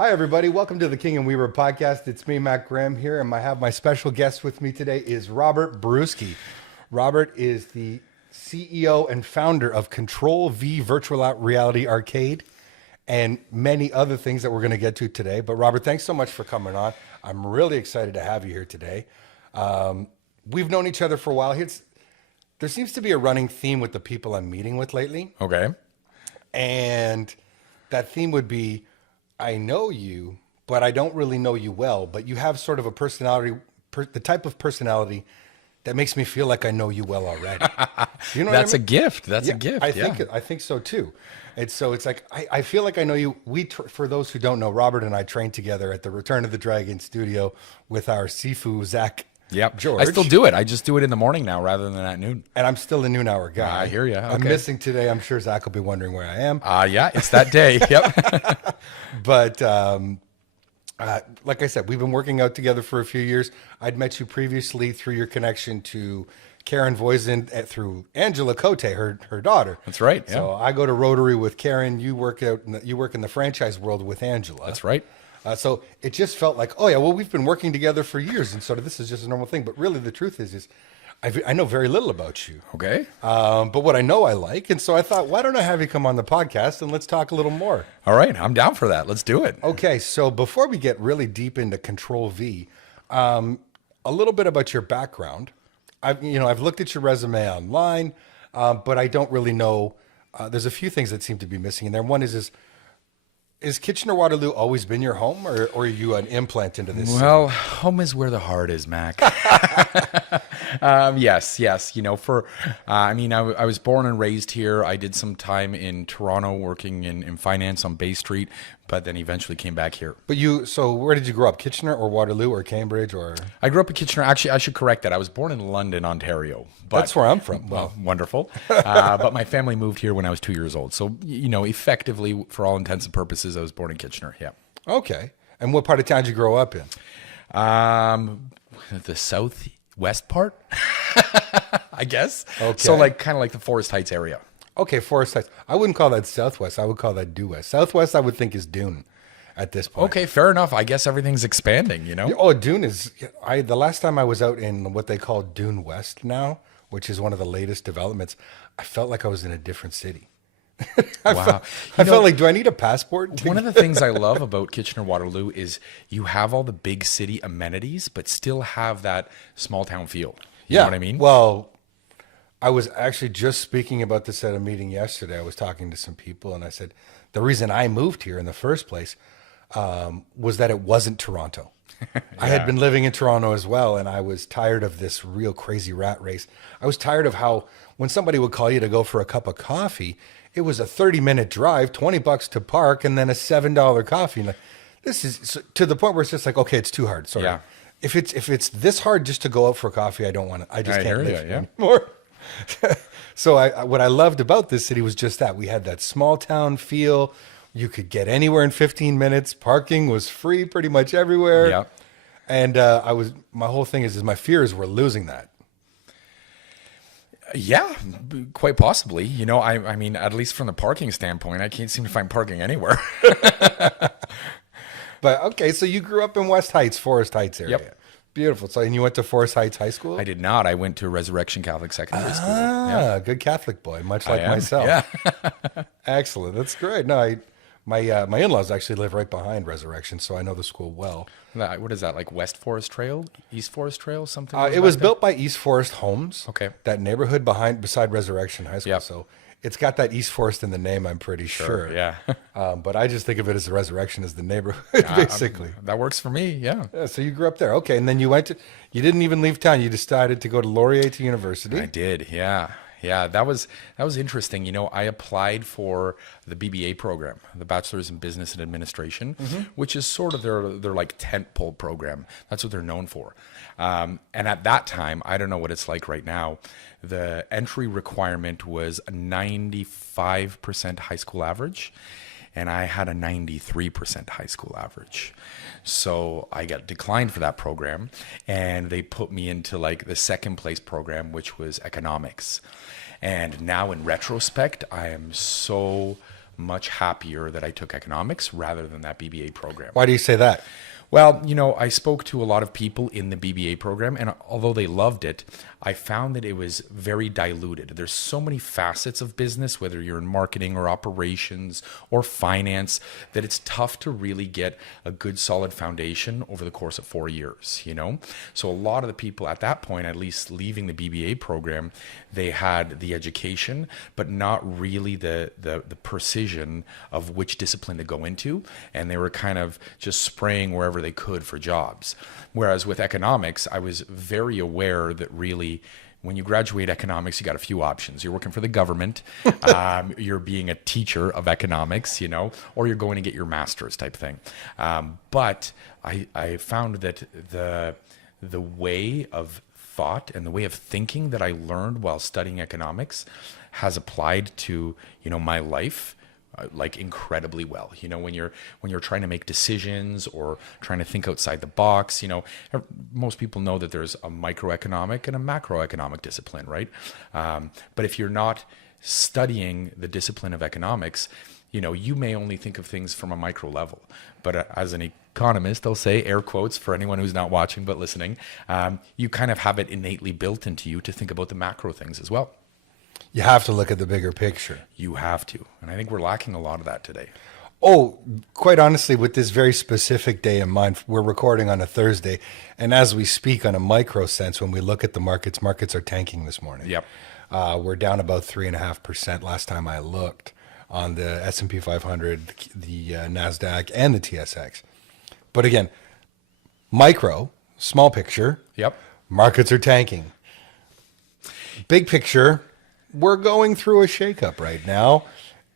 Hi, everybody. Welcome to the King and Weaver podcast. It's me, Matt Graham, here, and I have my special guest with me today is Robert Bruski. Robert is the CEO and founder of Control V Virtual Reality Arcade and many other things that we're going to get to today. But Robert, thanks so much for coming on. I'm really excited to have you here today. We've known each other for a while. There seems to be a running theme with the people I'm meeting with lately. Okay. And that theme would be, I know you, but I don't really know you well. But you have sort of a personality, the type of personality that makes me feel like I know you well already. You know, That's a gift. That's a gift. I think so too. It's like I feel like I know you. For those who don't know, Robert and I trained together at the Return of the Dragon studio with our Sifu Zach. Yep. George. I still do it. I just do it in the morning now rather than at noon. And I'm still a noon hour guy. I hear you. Okay. I'm missing today. I'm sure Zach will be wondering where I am. Yeah, it's that day. Yep. But like I said, we've been working out together for a few years. I'd met you previously through your connection to Karen Voisin through Angela Cote, her daughter. That's right. Yeah. So I go to Rotary with Karen. You work in the franchise world with Angela. That's right. So it just felt like, oh yeah, well, we've been working together for years, and so this is just a normal thing. But really, the truth is I know very little about you. Okay. But what I know, I like, and so I thought, why don't I have you come on the podcast and let's talk a little more? All right. I'm down for that. Let's do it. Okay. So before we get really deep into Control V, a little bit about your background. I've looked at your resume online, but I don't really know. There's a few things that seem to be missing in there. One is Kitchener-Waterloo always been your home, or are you an implant into this? Well, home is where the heart is, Mac. Yes. I was born and raised here. I did some time in Toronto working in finance on Bay Street, but then eventually came back here. But so where did you grow up? Kitchener or Waterloo or Cambridge or? I grew up in Kitchener. Actually, I should correct that. I was born in London, Ontario. But, that's where I'm from. Well, wonderful. But my family moved here when I was 2 years old. So, effectively, for all intents and purposes, I was born in Kitchener. Yeah. Okay. And what part of town did you grow up in? The southwest part, I guess. Okay. So kind of like the Forest Heights area. Okay, Forest Heights. I wouldn't call that Southwest. I would call that due west. Southwest, I would think is Dune at this point. Okay, fair enough. I guess everything's expanding, Oh, Dune is... the last time I was out in what they call Dune West now, which is one of the latest developments, I felt like I was in a different city. Wow. I felt like, do I need a passport? One of the things I love about Kitchener-Waterloo is you have all the big city amenities, but still have that small town feel. You know what I mean? Well, I was actually just speaking about this at a meeting yesterday. I was talking to some people, and I said, the reason I moved here in the first place was that it wasn't Toronto. Yeah. I had been living in Toronto as well, and I was tired of this real crazy rat race. I was tired of how when somebody would call you to go for a cup of coffee, it was a 30-minute drive, $20 to park, and then a $7 coffee. Like, this is to the point where it's just like, okay, it's too hard. Sorry. Yeah. If it's this hard just to go out for coffee, I don't want to. I just can't live here anymore. So what I loved about this city was just that we had that small town feel. You could get anywhere in 15 minutes. Parking was free pretty much everywhere. Yeah. And my whole thing is my fear is we're losing that. Yeah, quite possibly. I mean, at least from the parking standpoint, I can't seem to find parking anywhere. But okay, so you grew up in West Heights, Forest Heights area. Yep. Beautiful. So, and you went to Forest Heights High School? I did not. I went to Resurrection Catholic Secondary School. Good Catholic boy, much like myself. Yeah. Excellent. That's great. No, my in-laws actually live right behind Resurrection, so I know the school well. What is that, like West Forest Trail? East Forest Trail? Something? It was built by East Forest Homes. Okay. That neighborhood beside Resurrection High School. Yep. So it's got that East Forest in the name, I'm pretty sure. Yeah. But I just think of it as the Resurrection as the neighborhood, basically. That works for me, yeah. So you grew up there. Okay. And then you didn't even leave town. You decided to go to Laurier University. I did, yeah. Yeah, that was interesting. I applied for the BBA program, the Bachelor's in Business and Administration, which is sort of their like tentpole program. That's what they're known for. And at that time, I don't know what it's like right now, the entry requirement was a 95% high school average, and I had a 93% high school average. So I got declined for that program, and they put me into like the second place program, which was economics. And now in retrospect, I am so much happier that I took economics rather than that BBA program. Why do you say that? Well, I spoke to a lot of people in the BBA program, and although they loved it, I found that it was very diluted. There's so many facets of business, whether you're in marketing or operations or finance, that it's tough to really get a good solid foundation over the course of 4 years. So a lot of the people at that point, at least leaving the BBA program, they had the education, but not really the precision of which discipline to go into. And they were kind of just spraying wherever they could for jobs. Whereas with economics, I was very aware that really when you graduate economics, you got a few options. You're working for the government, you're being a teacher of economics, or you're going to get your master's type thing. But I found that the way of thought and the way of thinking that I learned while studying economics has applied to, my life like incredibly well. When you're trying to make decisions or trying to think outside the box, most people know that there's a microeconomic and a macroeconomic discipline, right? But if you're not studying the discipline of economics, you may only think of things from a micro level. But as an economist, I'll say, air quotes for anyone who's not watching but listening, you kind of have it innately built into you to think about the macro things as well. You have to look at the bigger picture. You have to. And I think we're lacking a lot of that today. Oh, quite honestly, with this very specific day in mind, we're recording on a Thursday. And as we speak on a micro sense, when we look at the markets are tanking this morning. Yep. We're down about 3.5% last time I looked on the S&P 500, the NASDAQ, and the TSX. But again, micro, small picture. Yep. Markets are tanking. Big picture, we're going through a shakeup right now.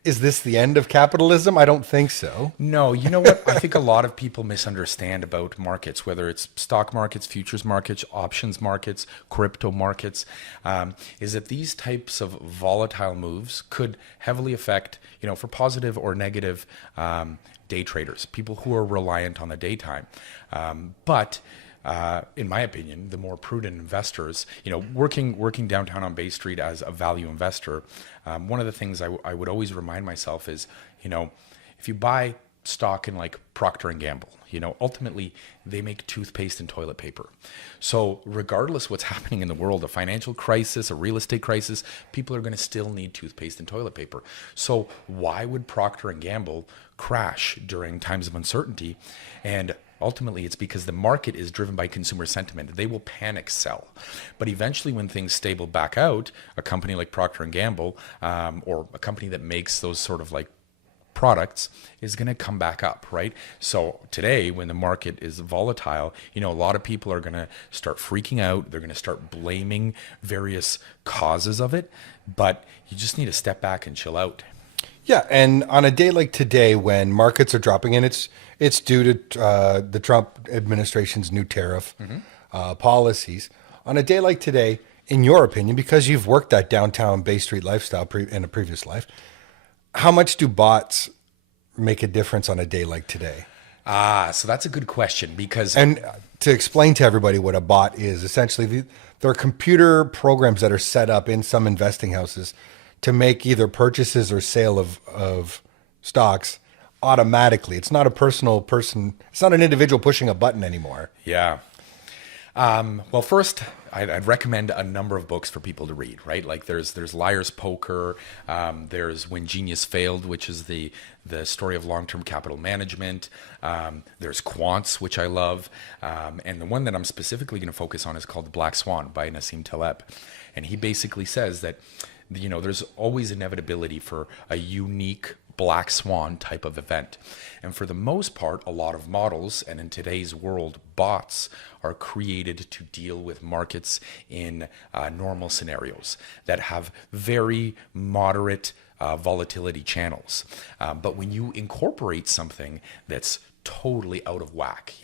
Is this the end of capitalism? I don't think so. No, you know what? I think a lot of people misunderstand about markets, whether it's stock markets, futures markets, options markets, crypto markets, is that these types of volatile moves could heavily affect, for positive or negative day traders, people who are reliant on the daytime. But in my opinion, the more prudent investors, working downtown on Bay Street as a value investor, one of the things I would always remind myself is, if you buy stock in like Procter and Gamble, ultimately they make toothpaste and toilet paper. So regardless what's happening in the world, a financial crisis, a real estate crisis, people are going to still need toothpaste and toilet paper. So why would Procter and Gamble crash during times of uncertainty? And ultimately, it's because the market is driven by consumer sentiment. They will panic sell. But eventually, when things stable back out, a company like Procter & Gamble or a company that makes those sort of like products is going to come back up, right? So today, when the market is volatile, a lot of people are going to start freaking out. They're going to start blaming various causes of it. But you just need to step back and chill out. Yeah, and on a day like today, when markets are dropping, and it's due to the Trump administration's new tariff policies. On a day like today, in your opinion, because you've worked that downtown Bay Street lifestyle in a previous life, how much do bots make a difference on a day like today? So that's a good question because... And to explain to everybody what a bot is, essentially, there are computer programs that are set up in some investing houses to make either purchases or sale of stocks automatically. It's not a personal person. It's not an individual pushing a button anymore. Yeah. Well, first, I'd recommend a number of books for people to read, right? Like there's Liar's Poker, there's When Genius Failed, which is the story of long-term capital management. There's Quants, which I love. And the one that I'm specifically going to focus on is called The Black Swan by Nassim Taleb. And he basically says that, there's always inevitability for a unique black swan type of event. And for the most part, a lot of models, and in today's world, bots are created to deal with markets in normal scenarios that have very moderate volatility channels. But when you incorporate something that's totally out of whack,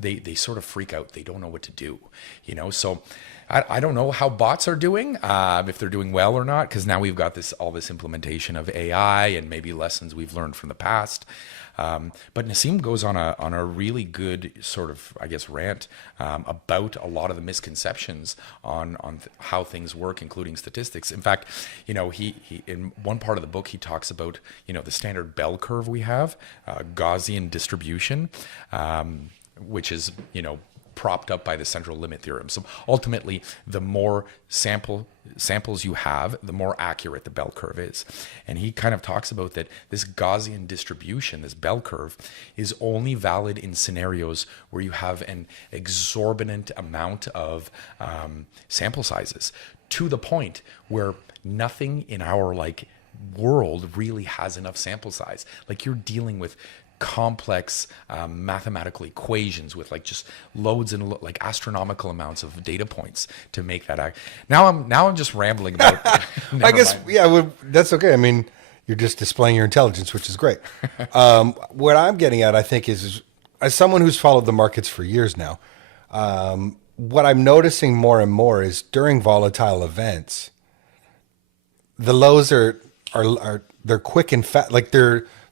they sort of freak out. They don't know what to do, so I don't know how bots are doing, if they're doing well or not, because now we've got all this implementation of AI and maybe lessons we've learned from the past. But Nassim goes on a really good sort of, I guess, rant about a lot of the misconceptions on how things work, including statistics. In fact, he in one part of the book he talks about the standard bell curve we have, Gaussian distribution, which is propped up by the central limit theorem. So ultimately, the more samples you have, the more accurate the bell curve is. And he kind of talks about that this Gaussian distribution, this bell curve, is only valid in scenarios where you have an exorbitant amount of sample sizes, to the point where nothing in our world really has enough sample size. Like, you're dealing with complex mathematical equations with just loads and astronomical amounts of data points to make that now I'm just rambling about I guess that's okay. I mean, you're just displaying your intelligence, which is great. What I'm getting at, I think, is as someone who's followed the markets for years now, what I'm noticing more and more is during volatile events, the lows are they're quick and fast,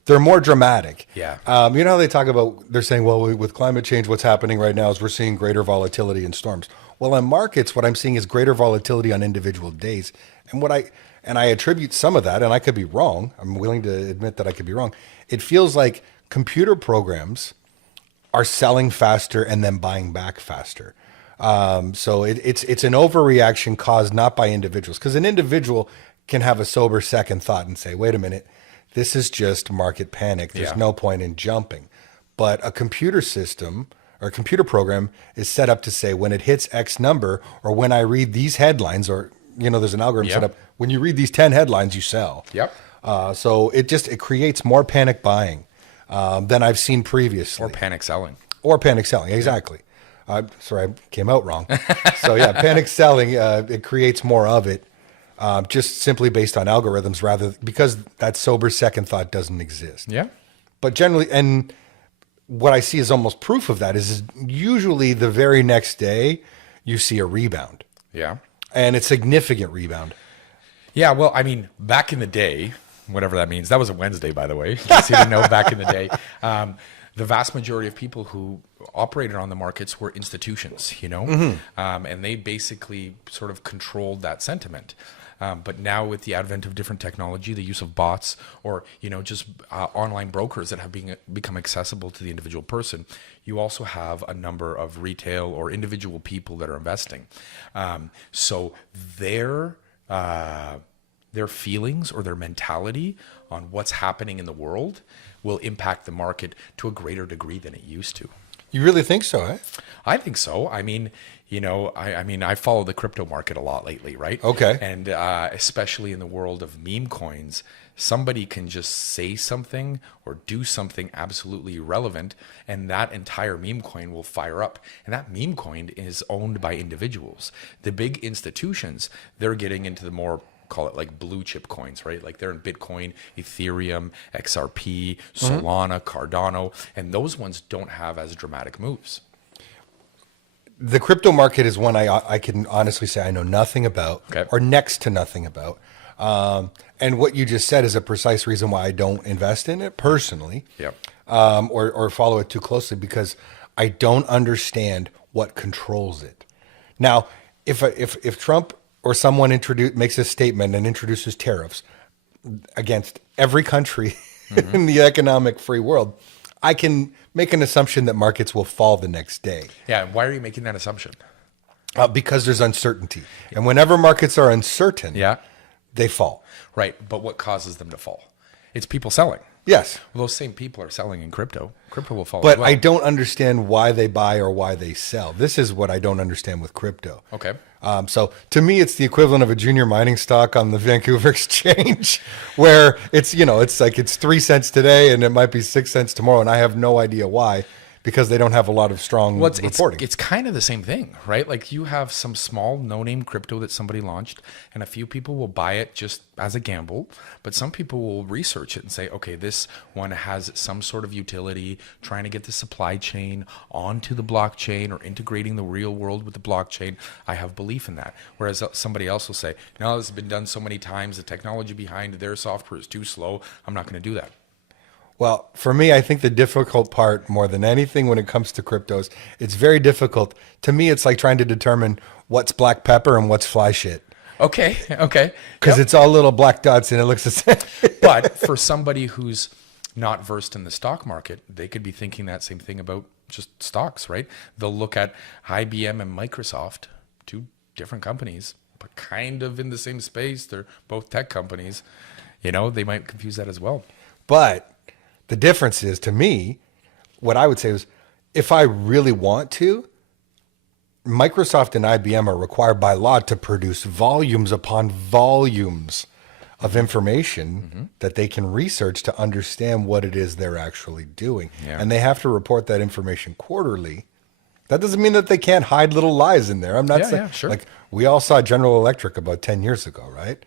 they're more dramatic. Yeah. You know how they talk about, they're saying, well, with climate change, what's happening right now is we're seeing greater volatility in storms. Well, in markets, what I'm seeing is greater volatility on individual days. And I attribute some of that, and I could be wrong. I'm willing to admit that I could be wrong. It feels like computer programs are selling faster and then buying back faster. So it's an overreaction caused not by individuals, because an individual can have a sober second thought and say, wait a minute, this is just market panic. There's no point in jumping. But a computer system or a computer program is set up to say, when it hits X number, or when I read these headlines, or, there's an algorithm set up, when you read these 10 headlines, you sell. Yep. So it creates more panic buying than I've seen previously. Or panic selling. Exactly. Sorry, I came out wrong. So panic selling, it creates more of it. Just simply based on algorithms, because that sober second thought doesn't exist. Yeah. But generally, and what I see as almost proof of that is usually the very next day you see a rebound. Yeah. And a significant rebound. Yeah. Well, I mean, back in the day, whatever that means, that was a Wednesday, by the way. In case you didn't know, back in the day, the vast majority of people who operated on the markets were institutions, and they basically sort of controlled that sentiment. But now, with the advent of different technology, the use of bots, or just online brokers that have become accessible to the individual person, you also have a number of retail or individual people that are investing. So their feelings or their mentality on what's happening in the world will impact the market to a greater degree than it used to. You really think so, eh? I think so. I mean, I follow the crypto market a lot lately, right? Okay. And especially in the world of meme coins, somebody can just say something or do something absolutely irrelevant, and that entire meme coin will fire up. And that meme coin is owned by individuals. The big institutions, they're getting into the more, call it blue chip coins, right? Like, they're in Bitcoin, Ethereum, XRP, Solana, Cardano, and those ones don't have as dramatic moves. The crypto market is one I can honestly say I know nothing about, or next to nothing about. And what you just said is a precise reason why I don't invest in it personally, or follow it too closely, because I don't understand what controls it. Now, if Trump or someone makes a statement and introduces tariffs against every country in the economic free world, I can make an assumption that markets will fall the next day. Yeah. Why are you making that assumption? Because there's uncertainty. And whenever markets are uncertain, they fall. Right. But what causes them to fall? It's people selling. Yes. Well, those same people are selling in crypto. Crypto will fall But as well. I don't understand why they buy or why they sell. This is what I don't understand with crypto. Okay. So to me, it's the equivalent of a junior mining stock on the Vancouver Exchange, where it's 3 cents today and it might be 6 cents tomorrow, and I have no idea why, because they don't have a lot of strong reporting. It's kind of the same thing, right? Like, you have some small no-name crypto that somebody launched, and a few people will buy it just as a gamble, but some people will research it and say, okay, this one has some sort of utility, trying to get the supply chain onto the blockchain or integrating the real world with the blockchain. I have belief in that. Whereas somebody else will say, no, this has been done so many times, the technology behind their software is too slow, I'm not going to do that. Well, for me, I think the difficult part more than anything when it comes to cryptos, it's very difficult. To me, it's like trying to determine what's black pepper and what's fly shit. Okay. Okay. Because Yep. it's all little black dots and it looks the same. But for somebody who's not versed in the stock market, they could be thinking that same thing about just stocks, right? They'll look at IBM and Microsoft, two different companies, but kind of in the same space. They're both tech companies. They might confuse that as well. But the difference is, to me, what I would say is if I really want to, Microsoft and IBM are required by law to produce volumes upon volumes of information that they can research to understand what it is they're actually doing. Yeah. And they have to report that information quarterly. That doesn't mean that they can't hide little lies in there. I'm not saying, sure. like, we all saw General Electric about 10 years ago, right?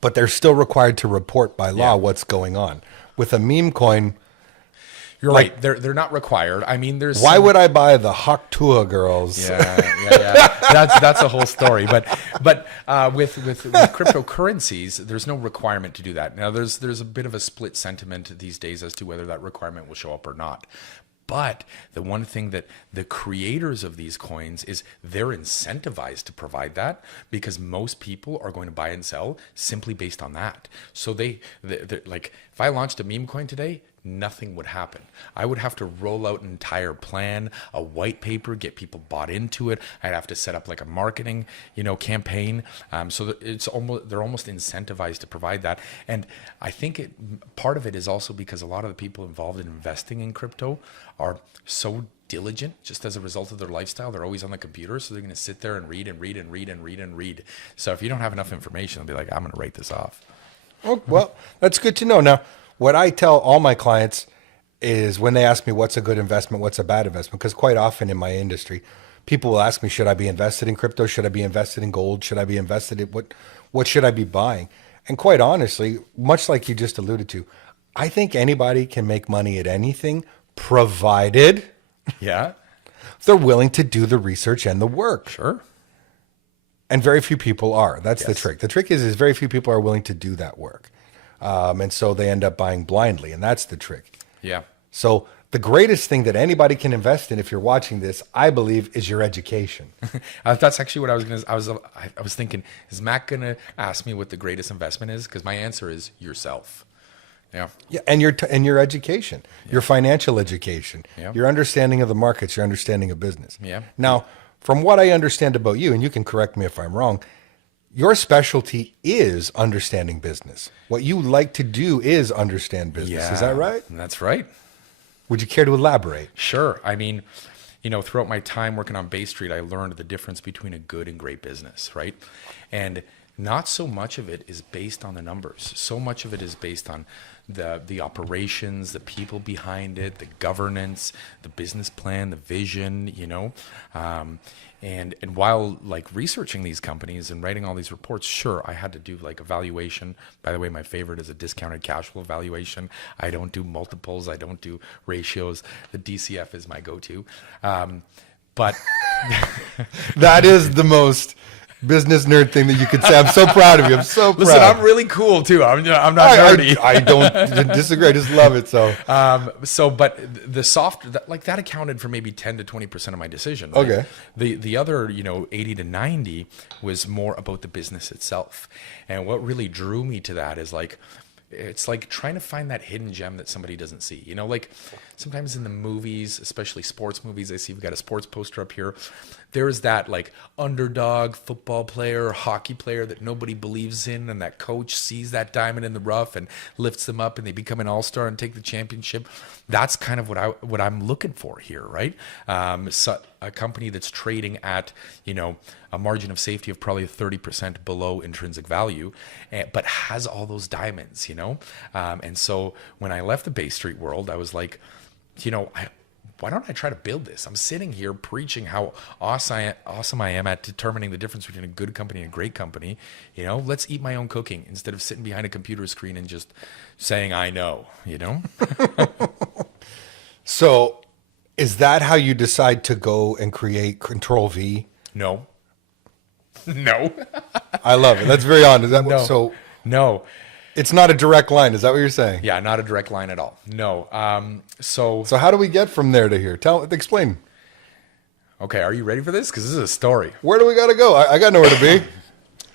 But they're still required to report by law what's going on. With a meme coin, You're right. They're not required. I mean, there's why would I buy the Haktua girls? Yeah. That's a whole story. But with cryptocurrencies, there's no requirement to do that. Now, there's a bit of a split sentiment these days as to whether that requirement will show up or not. But the one thing that the creators of these coins is they're incentivized to provide that because most people are going to buy and sell simply based on that. So they're like, if I launched a meme coin today, nothing would happen. I would have to roll out an entire plan, a white paper, get people bought into it. I'd have to set up like a marketing, campaign. So that they're almost incentivized to provide that. And I think part of it is also because a lot of the people involved in investing in crypto are so diligent just as a result of their lifestyle. They're always on the computer, so they're going to sit there and read and read and read and read and read. So if you don't have enough information, they'll be like, I'm going to write this off. Oh, well, that's good to know. Now, what I tell all my clients is when they ask me what's a good investment, what's a bad investment, because quite often in my industry, people will ask me, should I be invested in crypto? Should I be invested in gold? Should I be invested in what should I be buying? And quite honestly, much like you just alluded to, I think anybody can make money at anything provided Yeah, they're willing to do the research and the work. sure. And very few people are. That's the Yes. trick. The trick is very few people are willing to do that work. And so they end up buying blindly. And that's the trick. Yeah. So the greatest thing that anybody can invest in, if you're watching this, I believe, is your education. That's actually what I was gonna. I was thinking, is Matt gonna ask me what the greatest investment is? Because my answer is yourself. Yeah. Yeah, and your education, your financial education, Yeah. your understanding of the markets, your understanding of business. Yeah. Now, from what I understand about you, and you can correct me if I'm wrong, your specialty is understanding business. What you like to do is understand business. Is that right? That's right. Would you care to elaborate? Sure. I mean, throughout my time working on Bay Street, I learned the difference between a good and great business, right? And not so much of it is based on the numbers. So much of it is based on the operations, the people behind it, the governance, the business plan, the vision, and while like researching these companies and writing all these reports, sure, I had to do like evaluation. By the way, my favorite is a discounted cash flow valuation. I don't do multiples. I don't do ratios. The DCF is my go-to. But That is the most business nerd thing that you could say. I'm so proud of you. I'm so proud. listen, I'm really cool too. I'm not nerdy. I don't disagree. I just love it. So But the that accounted for maybe 10 to 20% of my decision. Right? Okay. The other, 80 to 90 was more about the business itself. And what really drew me to that is like, it's like trying to find that hidden gem that somebody doesn't see. Like sometimes in the movies, especially sports movies, I see we've got a sports poster up here. There's that like underdog football player, hockey player that nobody believes in, and that coach sees that diamond in the rough and lifts them up, and they become an all-star and take the championship. That's kind of what I'm looking for here, right? So a company that's trading at a margin of safety of probably 30% below intrinsic value, but has all those diamonds, And so when I left the Bay Street world, I was like, why don't I try to build this? I'm sitting here preaching how awesome I am at determining the difference between a good company and a great company. Let's eat my own cooking instead of sitting behind a computer screen and just saying, I know, So is that how you decide to go and create Control V? No. No. I love it. That's very honest. No. So No. It's not a direct line. Is that what you're saying? Yeah, not a direct line at all. No. So So how do we get from there to here? Explain. okay, are you ready for this? Because this is a story. Where do we got to go? I got nowhere to be.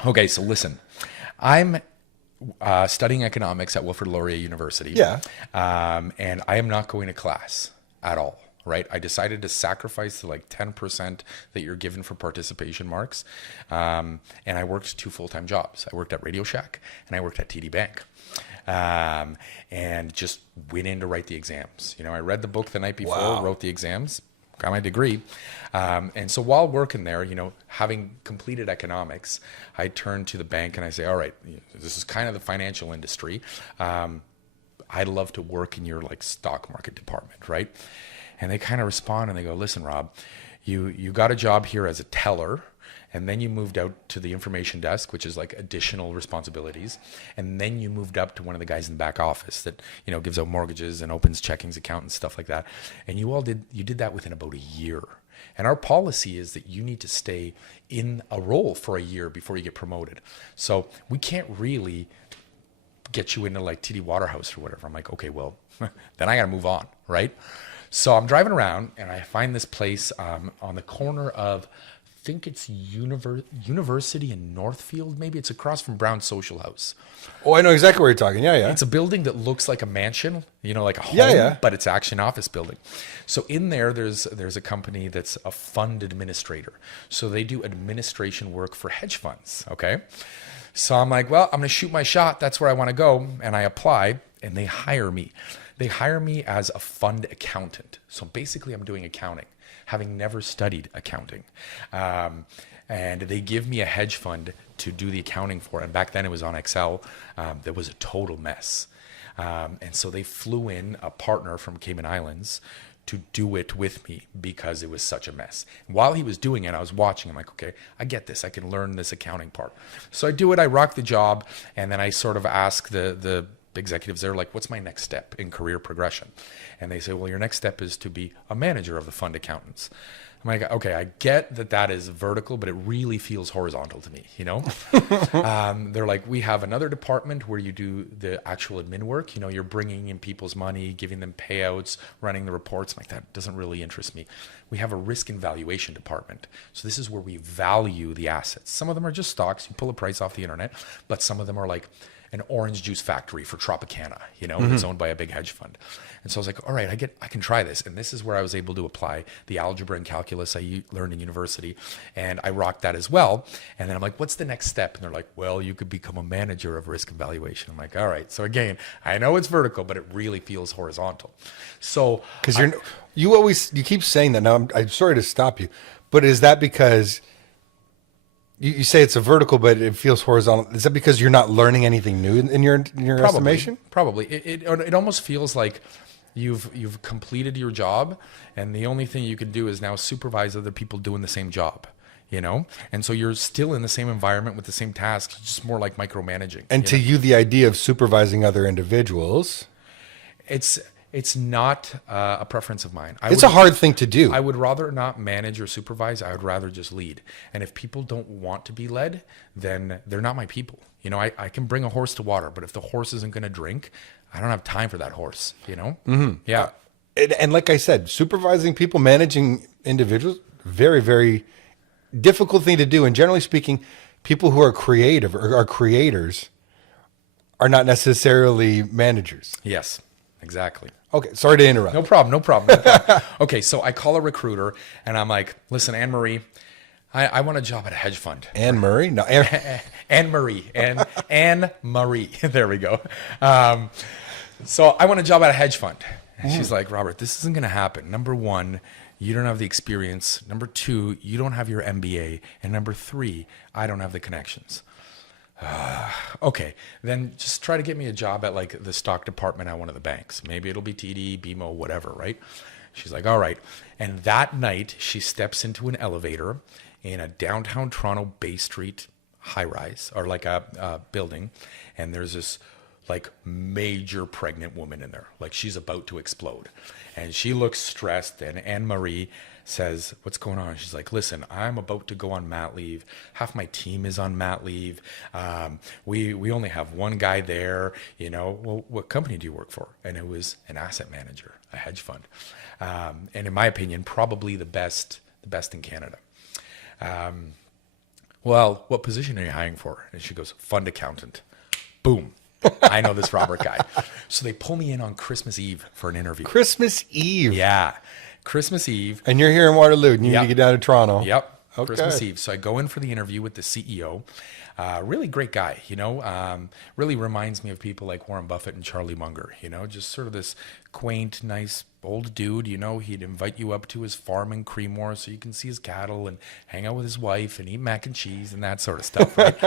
Okay, so listen, I'm studying economics at Wilfrid Laurier University. Yeah. And I am not going to class at all. Right. I decided to sacrifice the like 10% that you're given for participation marks. And I worked 2 full-time jobs. I worked at Radio Shack and I worked at TD Bank. And just went in to write the exams. You know, I read the book the night before, Wow. wrote the exams, got my degree. And so while working there, you know, having completed economics, I turned to the bank and I say, all right, this is kind of the financial industry. I'd love to work in your like stock market department, right? And they kind of respond and they go, listen, Rob, you got a job here as a teller, and then you moved out to the information desk, which is like additional responsibilities. And then you moved up to one of the guys in the back office that, you know, gives out mortgages and opens checkings accounts and stuff like that. And you did that within about a year. And our policy is that you need to stay in a role for a year before you get promoted. So we can't really get you into like TD Waterhouse or whatever. I'm like, okay, well, then I got to move on, right? So I'm driving around and I find this place on the corner of, I think it's University in Northfield, maybe. It's across from Brown Social House. Oh, I know exactly where you're talking. Yeah, yeah. It's a building that looks like a mansion, you know, like a home, Yeah. but it's actually an office building. So in there, there's a company that's a fund administrator. So they do administration work for hedge funds, okay? So I'm like, well, I'm going to shoot my shot. That's where I want to go. And I apply and they hire me. They hire me as a fund accountant. So basically I'm doing accounting, having never studied accounting. And they give me a hedge fund to do the accounting for. And back then it was on Excel. That was a total mess. And so they flew in a partner from Cayman Islands to do it with me because it was such a mess. While he was doing it, I was watching. I'm like, okay, I get this. I can learn this accounting part. So I do it. I rock the job. And then I sort of ask the executives there, like, what's my next step in career progression? And they say, well, your next step is to be a manager of the fund accountants. I'm like, okay, I get that is vertical, but it really feels horizontal to me, you know? They're like, we have another department where you do the actual admin work. You know, you're bringing in people's money, giving them payouts, running the reports. I'm like, that doesn't really interest me. We have a risk and valuation department. So this is where we value the assets. Some of them are just stocks. You pull a price off the internet, but some of them are like an orange juice factory for Tropicana, you know, it's owned by a big hedge fund. And so I was like, all right, I can try this. And this is where I was able to apply the algebra and calculus I learned in university. And I rocked that as well. And then I'm like, what's the next step? And they're like, well, you could become a manager of risk and valuation. I'm like, all right. So again, I know it's vertical, but it really feels horizontal. So Because you keep saying that. Now I'm sorry to stop you, but is that because you say it's a vertical, but it feels horizontal? Is that because you're not learning anything new in your estimation? Probably. It almost feels like you've completed your job, and the only thing you can do is now supervise other people doing the same job. You know, and so you're still in the same environment with the same tasks, just more like micromanaging. And to you, the idea of supervising other individuals, it's not a preference of mine. It's a hard thing to do. I would rather not manage or supervise. I would rather just lead. And if people don't want to be led, then they're not my people. You know, I can bring a horse to water, but if the horse isn't going to drink, I don't have time for that horse, you know? Mm-hmm. Yeah. And like I said, supervising people, managing individuals, very, very difficult thing to do. And generally speaking, people who are creative or are creators are not necessarily managers. Yes, exactly. Okay, sorry to interrupt. No problem. Okay, so I call a recruiter and I'm like, listen, Anne-Marie, I want a job at a hedge fund. Anne Murray? No, Anne-Marie. Anne-Marie. There we go. So I want a job at a hedge fund. And she's like, Robert, this isn't going to happen. Number one, you don't have the experience. Number two, you don't have your MBA. And number three, I don't have the connections. Okay, then just try to get me a job at like the stock department at one of the banks. Maybe it'll be TD, BMO, whatever, right? She's like, all right. And that night, she steps into an elevator in a downtown Toronto Bay Street high-rise, or like a building, and there's this like major pregnant woman in there. Like she's about to explode. And she looks stressed, and Anne-Marie says, "What's going on?" She's like, "Listen, I'm about to go on mat leave. Half my team is on mat leave. We only have one guy there. You know, well, what company do you work for?" And it was an asset manager, a hedge fund, and in my opinion, probably the best in Canada. Well, what position are you hiring for? And she goes, "Fund accountant." Boom. I know this Robert guy. So they pull me in on Christmas Eve for an interview. Christmas Eve. Yeah. Christmas Eve. And you're here in Waterloo and you need to get down to Toronto. Yep. Okay. Christmas Eve. So I go in for the interview with the CEO. Really great guy, you know, really reminds me of people like Warren Buffett and Charlie Munger, you know, just sort of this quaint, nice old dude, you know. He'd invite you up to his farm in Creemore so you can see his cattle and hang out with his wife and eat mac and cheese and that sort of stuff, right?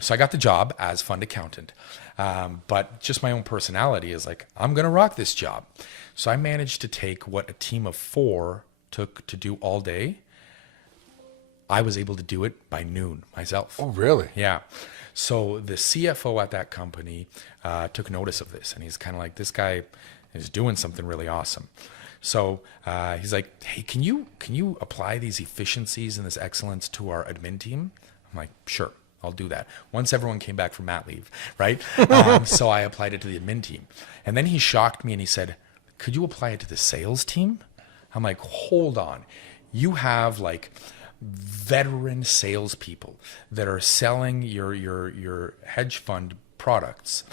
So I got the job as fund accountant. But just my own personality is like, I'm going to rock this job. So I managed to take what a team of 4 took to do all day. I was able to do it by noon myself. Oh, really? Yeah. So the CFO at that company took notice of this, and he's kind of like, this guy is doing something really awesome. So he's like, "Hey, can you apply these efficiencies and this excellence to our admin team?" I'm like, "Sure, I'll do that." Once everyone came back from mat leave, right? So I applied it to the admin team, and then he shocked me and he said, "Could you apply it to the sales team?" I'm like, "Hold on, you have like veteran salespeople that are selling your hedge fund products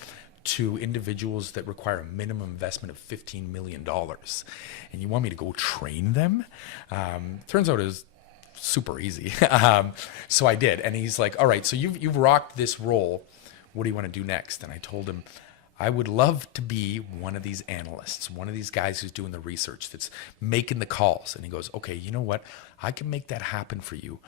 to individuals that require a minimum investment of $15 million. And you want me to go train them?" Turns out it was super easy. So I did. And he's like, "All right, so you've rocked this role. What do you want to do next?" And I told him, I would love to be one of these analysts, one of these guys who's doing the research, that's making the calls. And he goes, "Okay, you know what? I can make that happen for you.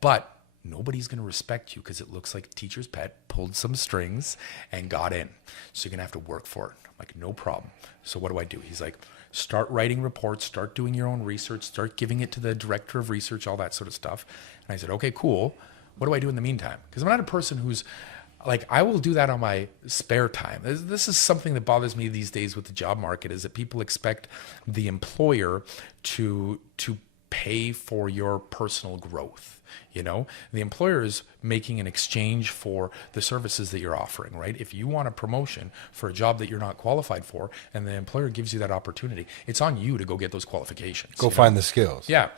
But nobody's going to respect you because it looks like teacher's pet pulled some strings and got in. So you're going to have to work for it." I'm like, "No problem." So what do I do? He's like, "Start writing reports, start doing your own research, start giving it to the director of research, all that sort of stuff." And I said, "Okay, cool. What do I do in the meantime?" Because I'm not a person who's like, I will do that on my spare time. This is something that bothers me these days with the job market, is that people expect the employer to pay for your personal growth. You know, the employer is making an exchange for the services that you're offering, right? If you want a promotion for a job that you're not qualified for, and the employer gives you that opportunity, it's on you to go get those qualifications. Go find the skills. Yeah.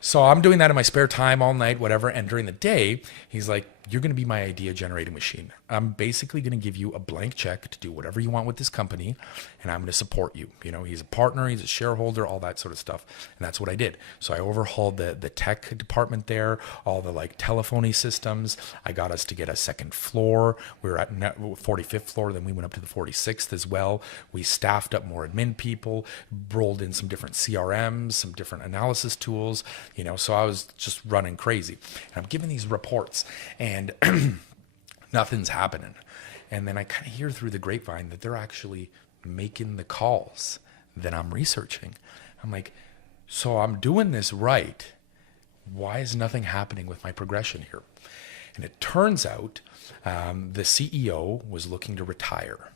So I'm doing that in my spare time all night, whatever. And during the day, he's like, "You're going to be my idea generating machine. I'm basically going to give you a blank check to do whatever you want with this company, and I'm going to support you." You know, he's a partner, he's a shareholder, all that sort of stuff. And that's what I did. So I overhauled the tech department there, all the like telephony systems. I got us to get a second floor. We were at 45th floor, then we went up to the 46th as well. We staffed up more admin people, rolled in some different CRMs, some different analysis tools, you know, so I was just running crazy. And I'm giving these reports and nothing's happening. And then I kind of hear through the grapevine that they're actually making the calls that I'm researching. I'm like, so I'm doing this right. Why is nothing happening with my progression here? And it turns out the CEO was looking to retire.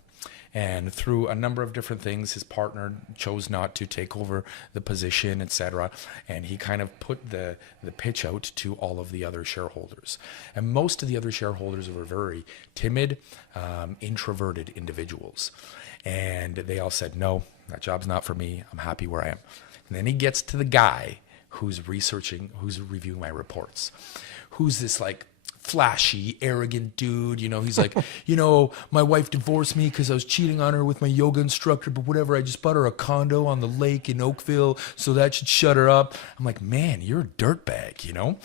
And through a number of different things, his partner chose not to take over the position, etc. And he kind of put the pitch out to all of the other shareholders. And most of the other shareholders were very timid, introverted individuals. And they all said, "No, that job's not for me. I'm happy where I am." And then he gets to the guy who's reviewing my reports, who's this like flashy, arrogant dude. You know, he's like, "You know, my wife divorced me because I was cheating on her with my yoga instructor, but whatever, I just bought her a condo on the lake in Oakville, so that should shut her up." I'm like, "Man, you're a dirtbag," you know?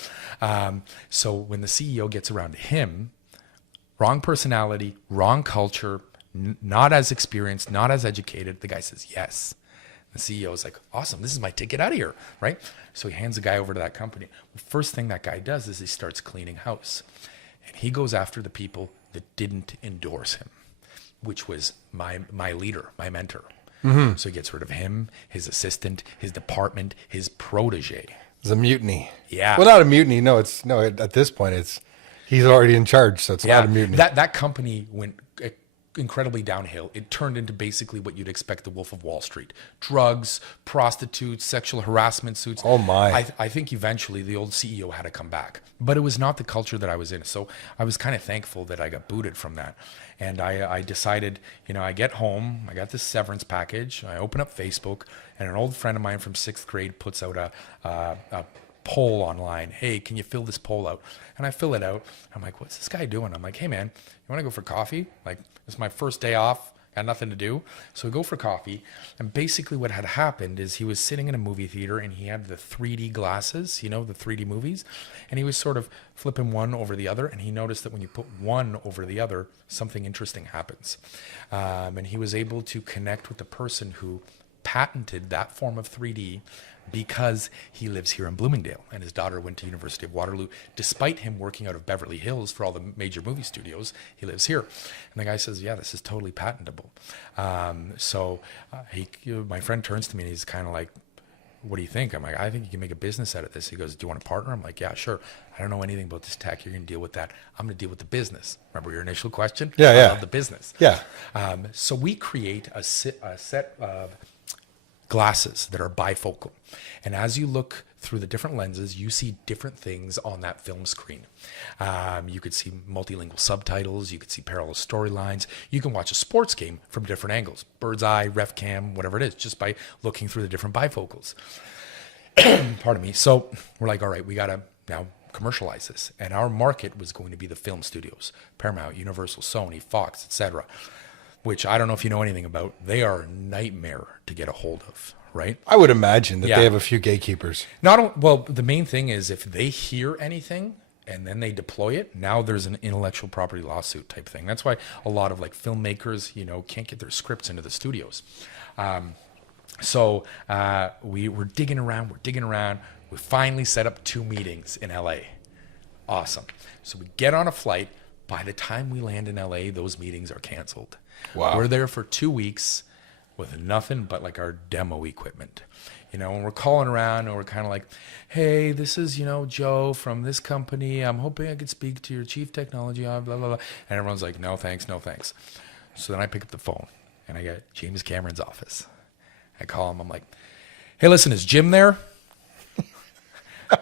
So when the CEO gets around to him, wrong personality, wrong culture, not as experienced, not as educated, the guy says yes. The CEO is like, "Awesome, this is my ticket out of here," right? So he hands the guy over to that company. The first thing that guy does is he starts cleaning house. And he goes after the people that didn't endorse him, which was my leader, my mentor. Mm-hmm. So he gets rid of him, his assistant, his department, his protege. It's a mutiny. Yeah. Well, not a mutiny. No, at this point, he's already in charge, so it's not a mutiny. That company went incredibly downhill. It turned into basically what you'd expect the Wolf of Wall Street: drugs, prostitutes, sexual harassment suits. Oh my. I think eventually the old CEO had to come back, but it was not the culture that I was in. So I was kind of thankful that I got booted from that. And I decided, I get home, I got this severance package, I open up Facebook, and an old friend of mine from 6th grade puts out a poll online. Hey, can you fill this poll out? And I fill it out. I'm like, what's this guy doing? I'm like, hey man, you want to go for coffee? Like, it's my first day off. Got nothing to do. So we go for coffee. And basically what had happened is he was sitting in a movie theater and he had the 3D glasses, the 3D movies. And he was sort of flipping one over the other. And he noticed that when you put one over the other, something interesting happens. And he was able to connect with the person who patented that form of 3D because he lives here in Bloomingdale and his daughter went to University of Waterloo. Despite him working out of Beverly Hills for all the major movie studios, he lives here. And the guy says, yeah, this is totally patentable. My friend turns to me and he's kind of like, what do you think? I'm like, I think you can make a business out of this. He goes, do you want to partner? I'm like, yeah, sure. I don't know anything about this tech. You're going to deal with that. I'm going to deal with the business. Remember your initial question? Yeah, yeah. I love the business. Yeah. So we create a set of glasses that are bifocal. And as you look through the different lenses, you see different things on that film screen. You could see multilingual subtitles. You could see parallel storylines. You can watch a sports game from different angles, bird's eye, ref cam, whatever it is, just by looking through the different bifocals. Pardon me. So we're like, all right, we got to now commercialize this. And our market was going to be the film studios, Paramount, Universal, Sony, Fox, etc., which I don't know if you know anything about. They are a nightmare to get a hold of, right? I would imagine that Yeah. they have a few gatekeepers. Well, the main thing is if they hear anything and then they deploy it, now there's an intellectual property lawsuit type thing. That's why a lot of like filmmakers, can't get their scripts into the studios. So we were digging around. We finally set up 2 meetings in LA. Awesome. So we get on a flight. By the time we land in LA, those meetings are canceled. Wow. We're there for 2 weeks with nothing but like our demo equipment. And we're calling around and we're kind of like, hey, this is, Joe from this company. I'm hoping I could speak to your chief technology, blah, blah, blah. And everyone's like, no, thanks, no, thanks. So then I pick up the phone and I get James Cameron's office. I call him. I'm like, hey, listen, is Jim there?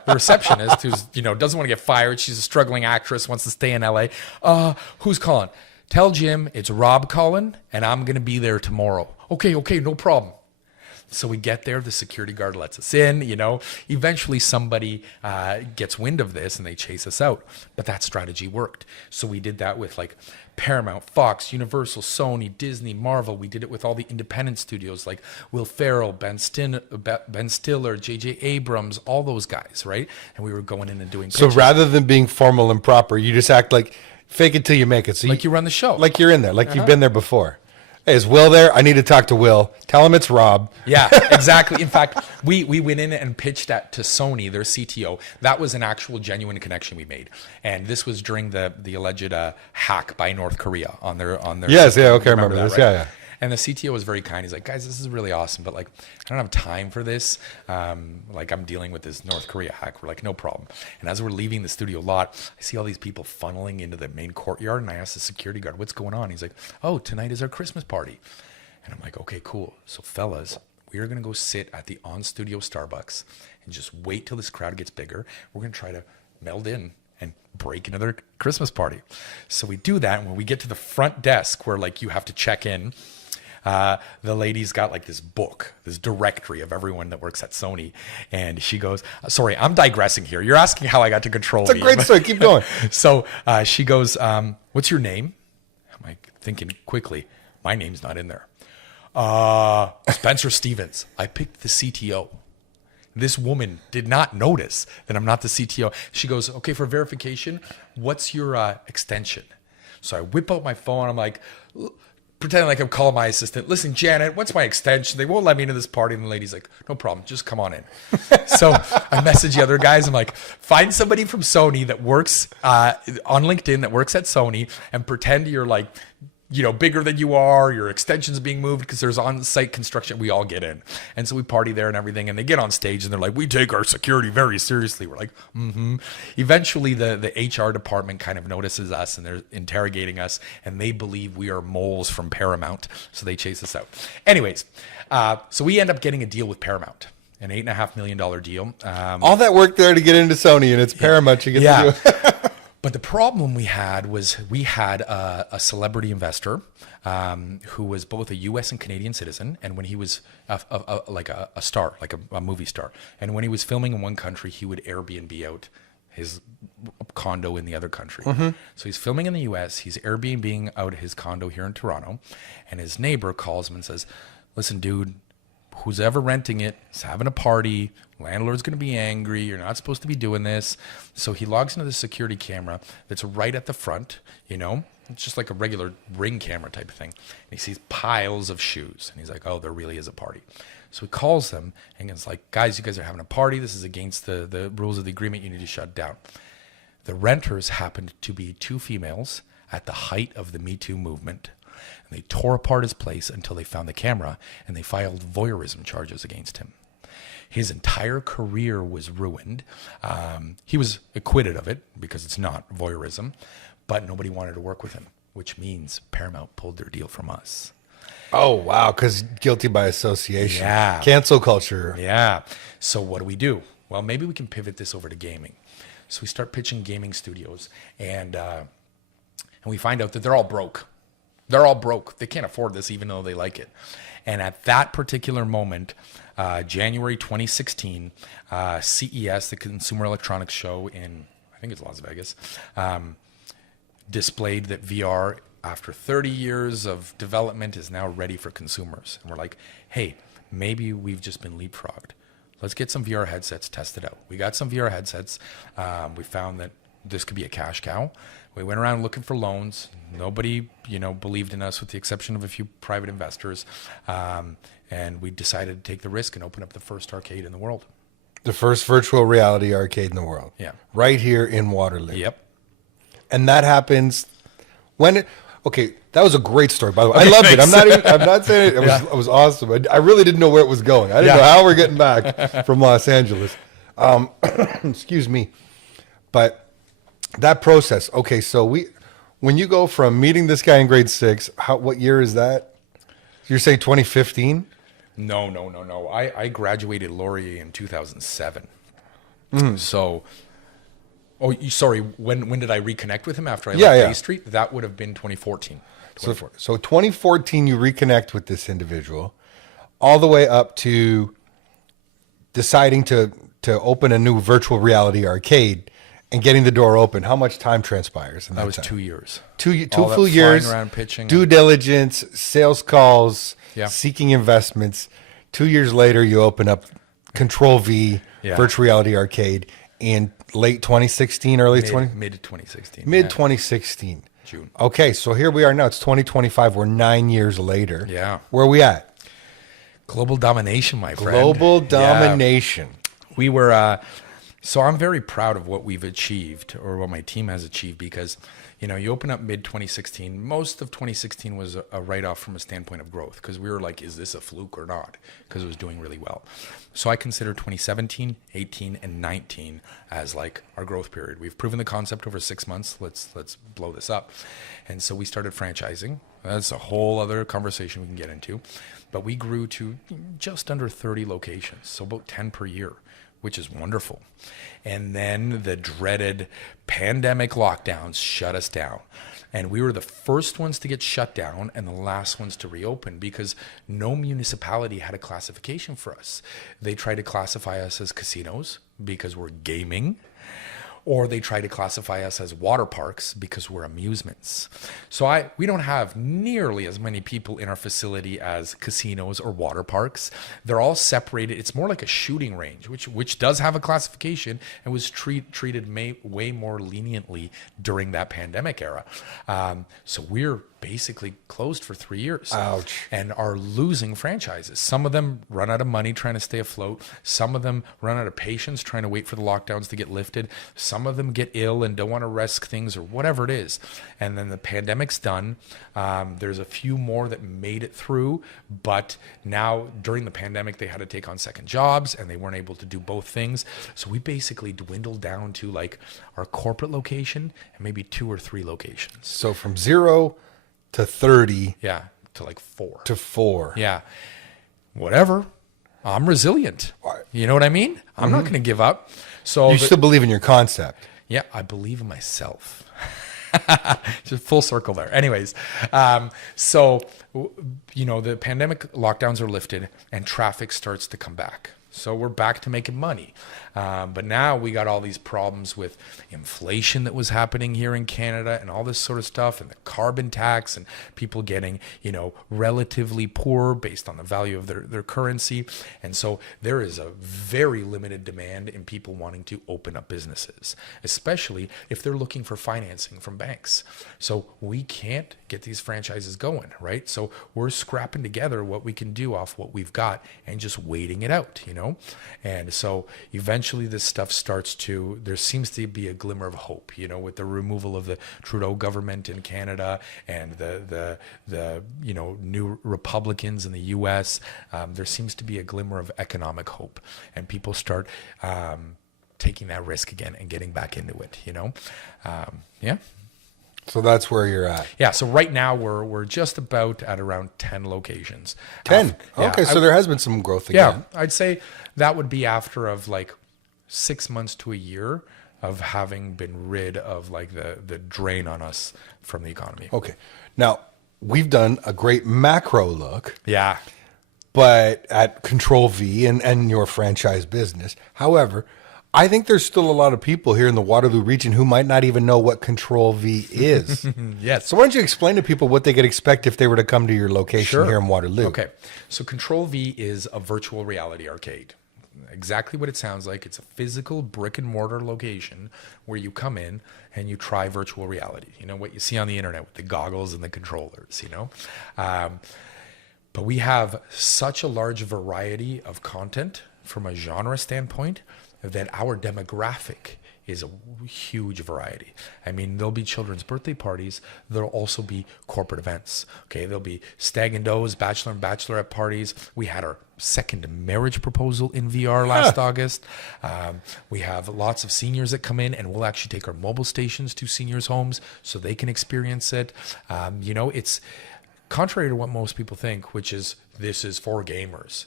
The receptionist who's, doesn't want to get fired. She's a struggling actress, wants to stay in LA. Who's calling? Tell Jim it's Rob calling and I'm going to be there tomorrow. Okay, no problem. So we get there, the security guard lets us in, Eventually somebody gets wind of this and they chase us out. But that strategy worked. So we did that with like Paramount, Fox, Universal, Sony, Disney, Marvel. We did it with all the independent studios like Will Ferrell, Ben Stiller, J.J. Abrams, all those guys, right? And we were going in and doing So pitches. rather than being formal and proper, you just act like fake it till you make it. So Like you run the show. like you're in there, like you've been there before. Hey, is Will there? I need to talk to Will. Tell him it's Rob. Yeah, exactly. In fact, we went in and pitched that to Sony, their CTO. That was an actual genuine connection we made. And this was during the alleged hack by North Korea on their Yes, system. yeah, okay, I Remember remember that, this. right? Yeah. And the CTO was very kind. He's like, guys, this is really awesome, but like, I don't have time for this. Like, I'm dealing with this North Korea hack. We're like, no problem. And as we're leaving the studio lot, I see all these people funneling into the main courtyard, and I ask the security guard, what's going on? He's like, oh, tonight is our Christmas party. And I'm like, okay, cool. So fellas, we are going to go sit at the on-studio Starbucks and just wait till this crowd gets bigger. We're going to try to meld in and break into their Christmas party. So we do that. And when we get to the front desk where like you have to check in, the lady's got like this book, this directory of everyone that works at Sony. And she goes, sorry, I'm digressing here. You're asking how I got to control It's a great story. Keep going. So she goes, what's your name? I'm like thinking quickly, my name's not in there. Spencer Stevens. I picked the CTO. This woman did not notice that I'm not the CTO. She goes, okay, for verification, what's your extension? So I whip out my phone. I'm like, pretending like I'm calling my assistant. Listen, Janet, what's my extension? They won't let me into this party. And the lady's like, no problem. Just come on in. So I message the other guys. I'm like, find somebody from Sony that works on LinkedIn that works at Sony and pretend you're like bigger than you are, your extension's being moved because there's on-site construction. We all get in. And so we party there and everything. And they get on stage and they're like, we take our security very seriously. We're like, mm-hmm. Eventually, the HR department kind of notices us and they're interrogating us. And they believe we are moles from Paramount. So they chase us out. Anyways, so we end up getting a deal with Paramount. An $8.5 million deal. All that work there to get into Sony, and it's Paramount you get to do. But the problem we had was we had a celebrity investor who was both a U.S. and Canadian citizen, and when he was like a star, like a movie star, and when he was filming in one country, he would Airbnb out his condo in the other country. Mm-hmm. So he's filming in the U.S., he's Airbnb-ing out his condo here in Toronto, and his neighbor calls him and says, listen, dude, who's ever renting it is having a party. Landlord's going to be angry. You're not supposed to be doing this. So he logs into the security camera that's right at the front, It's just like a regular Ring camera type of thing. And he sees piles of shoes. And he's like, oh, there really is a party. So he calls them and it's like, guys, you guys are having a party. This is against the rules of the agreement. You need to shut down. The renters happened to be two females at the height of the Me Too movement. And they tore apart his place until they found the camera and they filed voyeurism charges against him. His entire career was ruined. He was acquitted of it because it's not voyeurism, but nobody wanted to work with him, which means Paramount pulled their deal from us. Oh, wow, because guilty by association. Yeah. Cancel culture. Yeah. So what do? Well, maybe we can pivot this over to gaming. So we start pitching gaming studios, and we find out that they're all broke. They're all broke. They can't afford this even though they like it. And at that particular moment, January 2016, CES, the Consumer Electronics Show in, I think it's Las Vegas, displayed that VR, after 30 years of development, is now ready for consumers. And we're like, hey, maybe we've just been leapfrogged. Let's get some VR headsets tested out. We got some VR headsets. We found that this could be a cash cow. We went around looking for loans. Nobody, believed in us with the exception of a few private investors. And we decided to take the risk and open up the first arcade in the world. The first virtual reality arcade in the world. Yeah. Right here in Waterloo. Yep. And that happens when okay, that was a great story, by the way. Okay, I loved thanks. it. I'm not saying it was awesome. I really didn't know where it was going. I didn't know how we're getting back from Los Angeles. Excuse me. But that process, okay, so when you go from meeting this guy in grade 6, what year is that? You're saying 2015? No. I graduated Laurier in 2007. So, sorry, when did I reconnect with him after I left Bay Street? That would have been 2014. So 2014, you reconnect with this individual, all the way up to deciding to open a new virtual reality arcade and getting the door open. How much time transpires in that That was time? 2 years. Two All full that years. flying around pitching. Due diligence, sales calls, Yeah. seeking investments. 2 years later, you open up Control V virtual reality arcade in late 2016, early mid 2016. mid 2016. June. Okay, so here we are now. It's 2025. We're 9 years later. Yeah. Where are we at? Global domination, my friend. Global Yeah. domination. We were, so I'm very proud of what we've achieved, or what my team has achieved, because, you open up mid 2016. Most of 2016 was a write-off from a standpoint of growth, because we were like, is this a fluke or not? Because it was doing really well. So I consider 2017, 18, and 19 as like our growth period. We've proven the concept over 6 months. Let's blow this up. And so we started franchising. That's a whole other conversation we can get into. But we grew to just under 30 locations, so about 10 per year, which is wonderful. And then the dreaded pandemic lockdowns shut us down. And we were the first ones to get shut down and the last ones to reopen, because no municipality had a classification for us. They tried to classify us as casinos because we're gaming, or they try to classify us as water parks because we're amusements. So we don't have nearly as many people in our facility as casinos or water parks. They're all separated. It's more like a shooting range, which does have a classification and was treated way more leniently during that pandemic era. So we're basically closed for 3 years. Ouch. And are losing franchises. Some of them run out of money trying to stay afloat. Some of them run out of patience trying to wait for the lockdowns to get lifted. Some some of them get ill and don't want to risk things or whatever it is. And then the pandemic's done. There's a few more that made it through, but now during the pandemic, they had to take on second jobs and they weren't able to do both things. So we basically dwindled down to like our corporate location and maybe 2 or 3 locations. So from 0 to 30 Yeah, to like 4. to 4. Yeah. Whatever. I'm resilient. You know what I mean? I'm not going to give up. So You still believe in your concept. yeah, I believe in myself. Just full circle there. Anyways, so the pandemic lockdowns are lifted and traffic starts to come back. So we're back to making money. But now we got all these problems with inflation that was happening here in Canada and all this sort of stuff, and the carbon tax and people getting, relatively poor based on the value of their currency. And so there is a very limited demand in people wanting to open up businesses, especially if they're looking for financing from banks. So we can't get these franchises going, right? So we're scrapping together what we can do off what we've got and just waiting it out, And so eventually this stuff there seems to be a glimmer of hope, with the removal of the Trudeau government in Canada and the new Republicans in the US. There seems to be a glimmer of economic hope, and people start taking that risk again and getting back into it, Yeah. So that's where you're at. Yeah. So right now we're just about at around 10 locations. 10. Yeah, Okay. So there has been some growth again. Yeah. I'd say that would be after of like 6 months to a year of having been rid of like the drain on us from the economy. Okay. Now, we've done a great macro look, Yeah. but at Control V and your franchise business. However, I think there's still a lot of people here in the Waterloo region who might not even know what Control V is. Yes. So why don't you explain to people what they could expect if they were to come to your location here in Waterloo? Okay. So Control V is a virtual reality arcade. Exactly what it sounds like. It's a physical brick and mortar location where you come in and you try virtual reality. What you see on the internet with the goggles and the controllers, But we have such a large variety of content from a genre standpoint that our demographic is a huge variety. I mean, there'll be children's birthday parties. There'll also be corporate events. Okay, there'll be stag and does, bachelor and bachelorette parties. We had our second marriage proposal in VR last August. We have lots of seniors that come in, and we'll actually take our mobile stations to seniors' homes so they can experience it. It's contrary to what most people think, which is this is for gamers.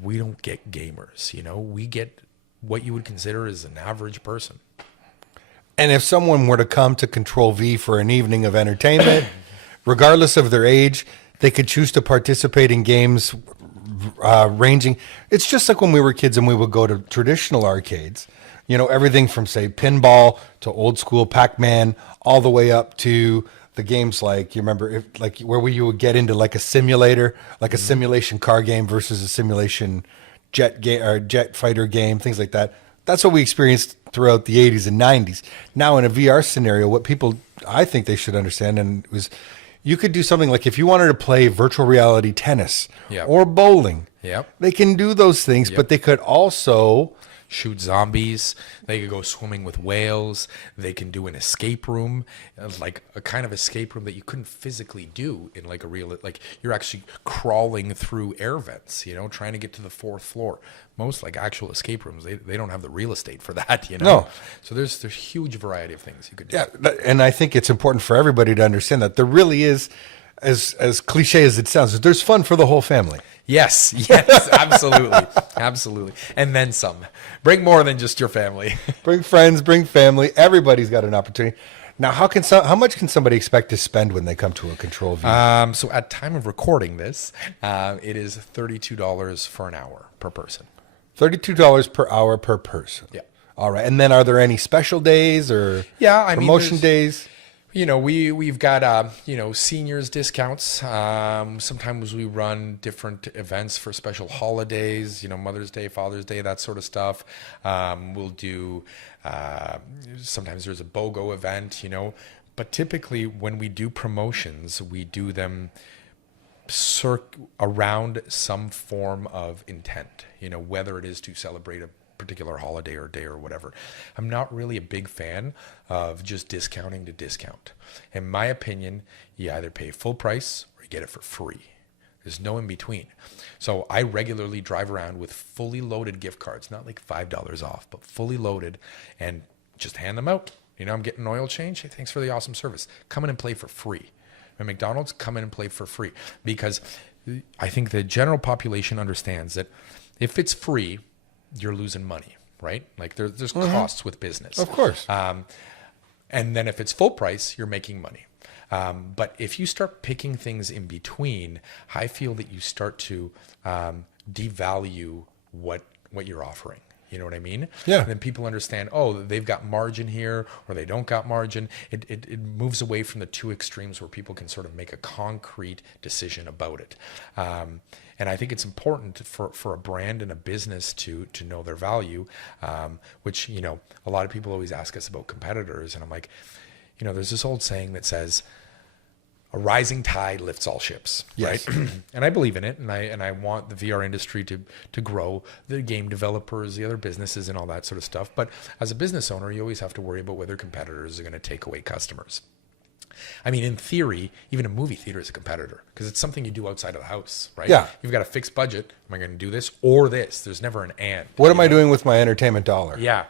We don't get gamers. We get what you would consider as an average person. And if someone were to come to Control V for an evening of entertainment, regardless of their age, they could choose to participate in games ranging. It's just like when we were kids and we would go to traditional arcades. Everything from, say, pinball to old school Pac-Man, all the way up to the games like, you remember, where you would get into like a simulator, like a simulation car game versus a simulation jet game or jet fighter game, things like that. That's what we experienced throughout the 80s and 90s. Now in a VR scenario, what I think they should understand was you could do something like if you wanted to play virtual reality tennis or bowling, they can do those things, but they could also shoot zombies. They could go swimming with whales. They can do an escape room, like a kind of escape room that you couldn't physically do in like a real, like you're actually crawling through air vents, trying to get to the 4th floor. Most like actual escape rooms, they don't have the real estate for that, No. So there's huge variety of things you could do. Yeah, and I think it's important for everybody to understand that there really is, as cliche as it sounds, there's fun for the whole family. Yes, absolutely. Absolutely. And then some. Bring more than just your family. Bring friends, bring family. Everybody's got an opportunity. Now, how much can somebody expect to spend when they come to a Control V? So at time of recording this, it is $32 for an hour per person. $32 per hour per person. Yeah. All right. And then are there any special days or promotion days? We've got, seniors discounts. Sometimes we run different events for special holidays, Mother's Day, Father's Day, that sort of stuff. We'll do, sometimes there's a BOGO event, but typically when we do promotions, we do them around some form of intent, whether it is to celebrate a particular holiday or day or whatever. I'm not really a big fan of just discounting to discount. In my opinion, you either pay full price or you get it for free. There's no in between. So I regularly drive around with fully loaded gift cards, not like $5 off, but fully loaded, and just hand them out. I'm getting an oil change. Hey, thanks for the awesome service. Come in and play for free. At McDonald's, come in and play for free. Because I think the general population understands that if it's free, you're losing money, right? Like there's costs with business. Of course. And then if it's full price, you're making money. But if you start picking things in between, I feel that you start to devalue what you're offering. You know what I mean? Yeah. And then people understand, oh, they've got margin here or they don't got margin. It moves away from the two extremes where people can sort of make a concrete decision about it. And I think it's important for a brand and a business to know their value, which, a lot of people always ask us about competitors. And I'm like, there's this old saying that says, a rising tide lifts all ships, yes. right? And I believe in it, and I want the VR industry to grow, the game developers, the other businesses, and all that sort of stuff. But as a business owner, you always have to worry about whether competitors are going to take away customers. I mean, in theory, even a movie theater is a competitor because it's something you do outside of the house, right? Yeah. You've got a fixed budget. Am I going to do this or this? There's never an and. What am I doing with my entertainment dollar? Yeah.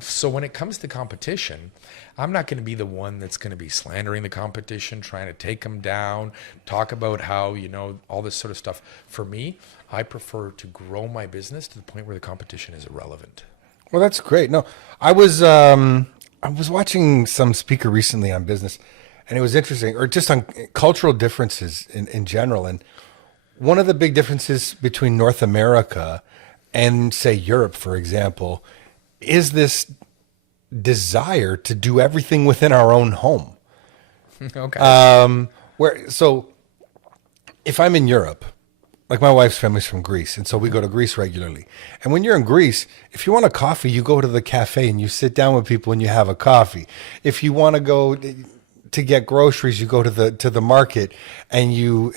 So when it comes to competition, I'm not going to be the one that's going to be slandering the competition, trying to take them down, talk about how, all this sort of stuff. For me, I prefer to grow my business to the point where the competition is irrelevant. Well, that's great. No, I was watching some speaker recently on business, and it was interesting, or just on cultural differences in general. And one of the big differences between North America and, say, Europe, for example, is this desire to do everything within our own home. Okay. So if I'm in Europe, like my wife's family's from Greece, and so we go to Greece regularly. And when you're in Greece, if you want a coffee, you go to the cafe and you sit down with people and you have a coffee. If you want to go to get groceries, you go to the market and you're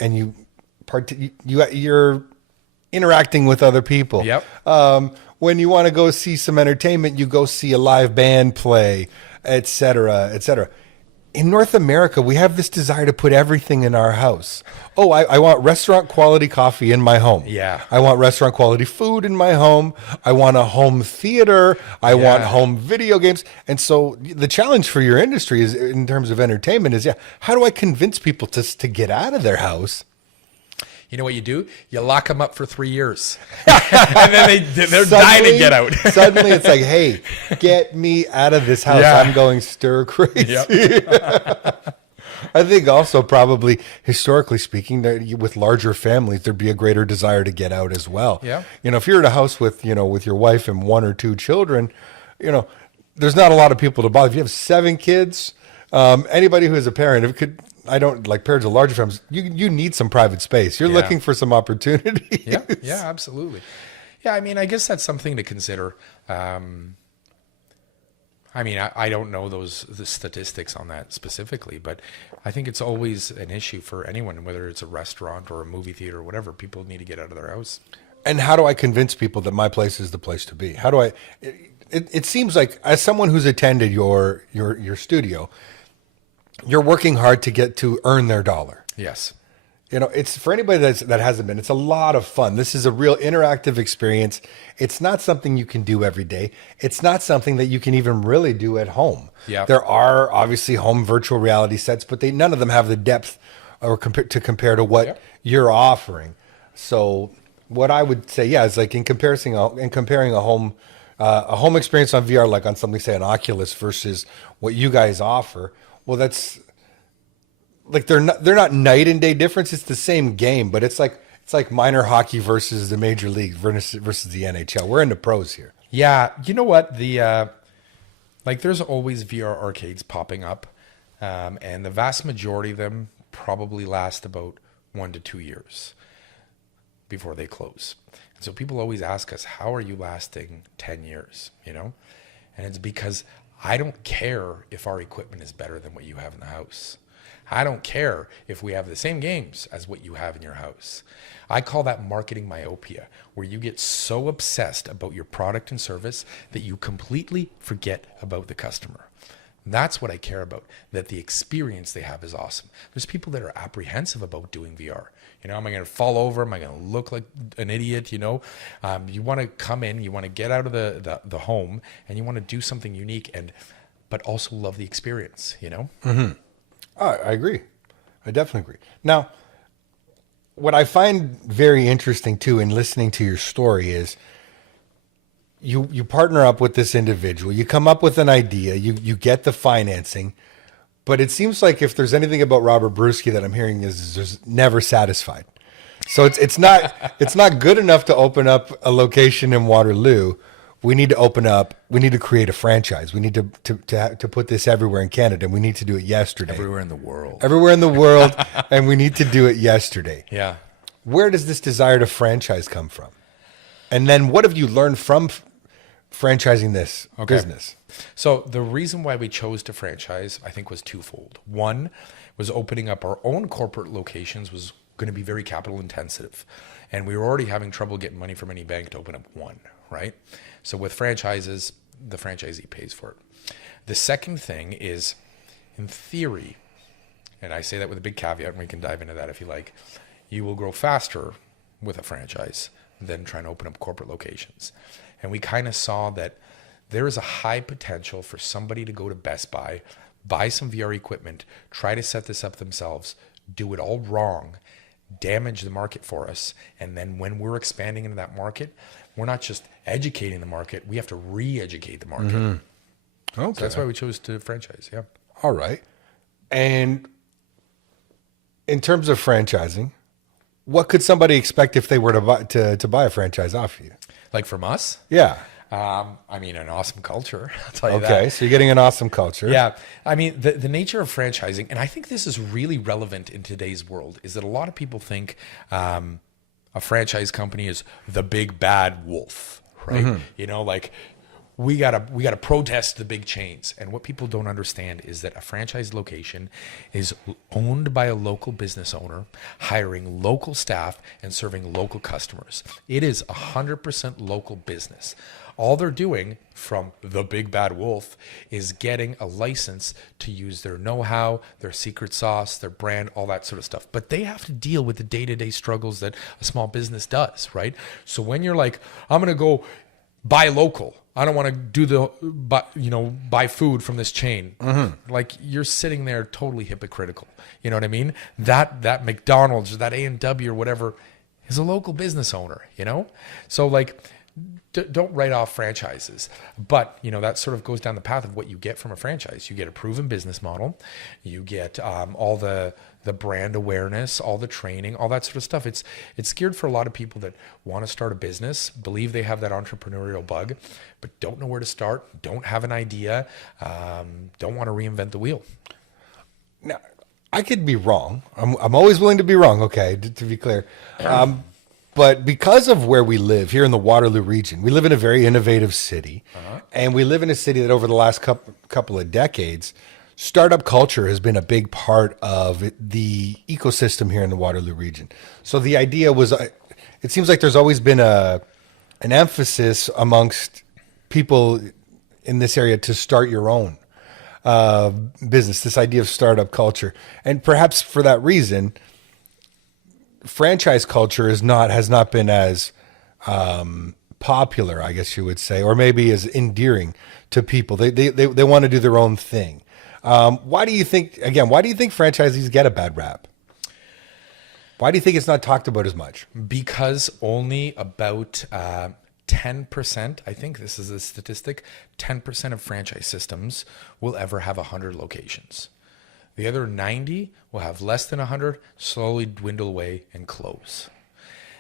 interacting with other people. Yep. When you want to go see some entertainment, you go see a live band play, et cetera, et cetera. In North America, we have this desire to put everything in our house. Oh, I want restaurant quality coffee in my home. Yeah. I want restaurant quality food in my home. I want a home theater. I want home video games. And so the challenge for your industry is, in terms of entertainment, is, how do I convince people to get out of their house? You know what you do? You lock them up for 3 years. And then they're dying to get out. Suddenly it's like, hey, get me out of this house. Yeah. I'm going stir crazy. Yep. I think also probably historically speaking, with larger families, there'd be a greater desire to get out as well. Yeah. If you're in a house with your wife and 1 or 2 children, there's not a lot of people to bother. If you have 7 kids, anybody who is a parent, I don't like parents of larger families. You need some private space. You're looking for some opportunity. Yeah, absolutely. Yeah, I mean, I guess that's something to consider. I don't know the statistics on that specifically, but I think it's always an issue for anyone, whether it's a restaurant or a movie theater or whatever. People need to get out of their house. And how do I convince people that my place is the place to be? How do I? It seems like, as someone who's attended your studio, you're working hard to earn their dollar. Yes. It's for anybody that hasn't been, it's a lot of fun. This is a real interactive experience. It's not something you can do every day. It's not something that you can even really do at home. Yeah. There are obviously home virtual reality sets, but none of them have the depth compare to what you're offering. So what I would say, is like in comparing a home experience on VR, like on something, say an Oculus, versus what you guys offer. Well, that's like they're not night and day difference. It's the same game, but it's like minor hockey versus the major league versus the NHL. We're into pros here. Yeah, you know what? There's always VR arcades popping up, and the vast majority of them probably last about 1 to 2 years before they close. And so people always ask us, "How are you lasting 10 years?" And it's because I don't care if our equipment is better than what you have in the house. I don't care if we have the same games as what you have in your house. I call that marketing myopia, where you get so obsessed about your product and service that you completely forget about the customer. That's what I care about, that the experience they have is awesome. There's people that are apprehensive about doing VR. You know, am I going to fall over? Am I going to look like an idiot? You know, you want to come in, you want to get out of the home, and you want to do something unique, but also love the experience, you know? Mm-hmm. I agree. I definitely agree. Now, what I find very interesting too in listening to your story is you partner up with this individual, you come up with an idea, you get the financing, but it seems like if there's anything about Robert Bruski that I'm hearing is just never satisfied. So it's not good enough to open up a location in Waterloo. We need to create a franchise. We need to put this everywhere in Canada, and we need to do it yesterday. Everywhere in the world. Everywhere in the world, and we need to do it yesterday. Yeah. Where does this desire to franchise come from? And then what have you learned from franchising this business? So the reason why we chose to franchise, I think, was twofold. One was opening up our own corporate locations was going to be very capital intensive. And we were already having trouble getting money from any bank to open up one, right? So with franchises, the franchisee pays for it. The second thing is, in theory, and I say that with a big caveat, and we can dive into that if you like, you will grow faster with a franchise than trying to open up corporate locations. And we kind of saw that there is a high potential for somebody to go to Best Buy, buy some VR equipment, try to set this up themselves, do it all wrong, damage the market for us. And then when we're expanding into that market, we're not just educating the market, we have to re-educate the market. Mm-hmm. Okay. So that's why we chose to franchise. Yeah. All right. And in terms of franchising, what could somebody expect if they were to buy a franchise off you? Like from us? Yeah. I mean, an awesome culture. I'll tell you that. Okay, so you're getting an awesome culture. Yeah. I mean, the nature of franchising, and I think this is really relevant in today's world, is that a lot of people think a franchise company is the big bad wolf, right? Mm-hmm. You know, like we gotta protest the big chains. And what people don't understand is that a franchise location is owned by a local business owner, hiring local staff and serving local customers. It is 100% local business. All they're doing from the big bad wolf is getting a license to use their know-how, their secret sauce, their brand, all that sort of stuff. But they have to deal with the day-to-day struggles that a small business does, right? So when you're like, I'm going to go buy local, I don't want to do buy food from this chain. Mm-hmm. Like you're sitting there totally hypocritical. You know what I mean? That McDonald's or that A&W or whatever is a local business owner, you know? So like, don't write off franchises, but you know that sort of goes down the path of what you get from a franchise. You get a proven business model, you get all the brand awareness, all the training, all that sort of stuff. It's geared for a lot of people that want to start a business, believe they have that entrepreneurial bug, but don't know where to start, don't have an idea, don't want to reinvent the wheel. Now, I could be wrong. I'm always willing to be wrong. Okay, to be clear. But because of where we live here in the Waterloo region, we live in a very innovative city. Uh-huh. And we live in a city that over the last couple of decades, startup culture has been a big part of the ecosystem here in the Waterloo region. So the idea was, it seems like there's always been an emphasis amongst people in this area to start your own business, this idea of startup culture. And perhaps for that reason, franchise culture has not been as popular, I guess you would say, or maybe as endearing to people. They want to do their own thing. Why do you think franchisees get a bad rap? Why do you think it's not talked about as much? Because only about 10%, I think this is a statistic, 10% of franchise systems will ever have 100 locations. The other 90 will have less than 100, slowly dwindle away and close.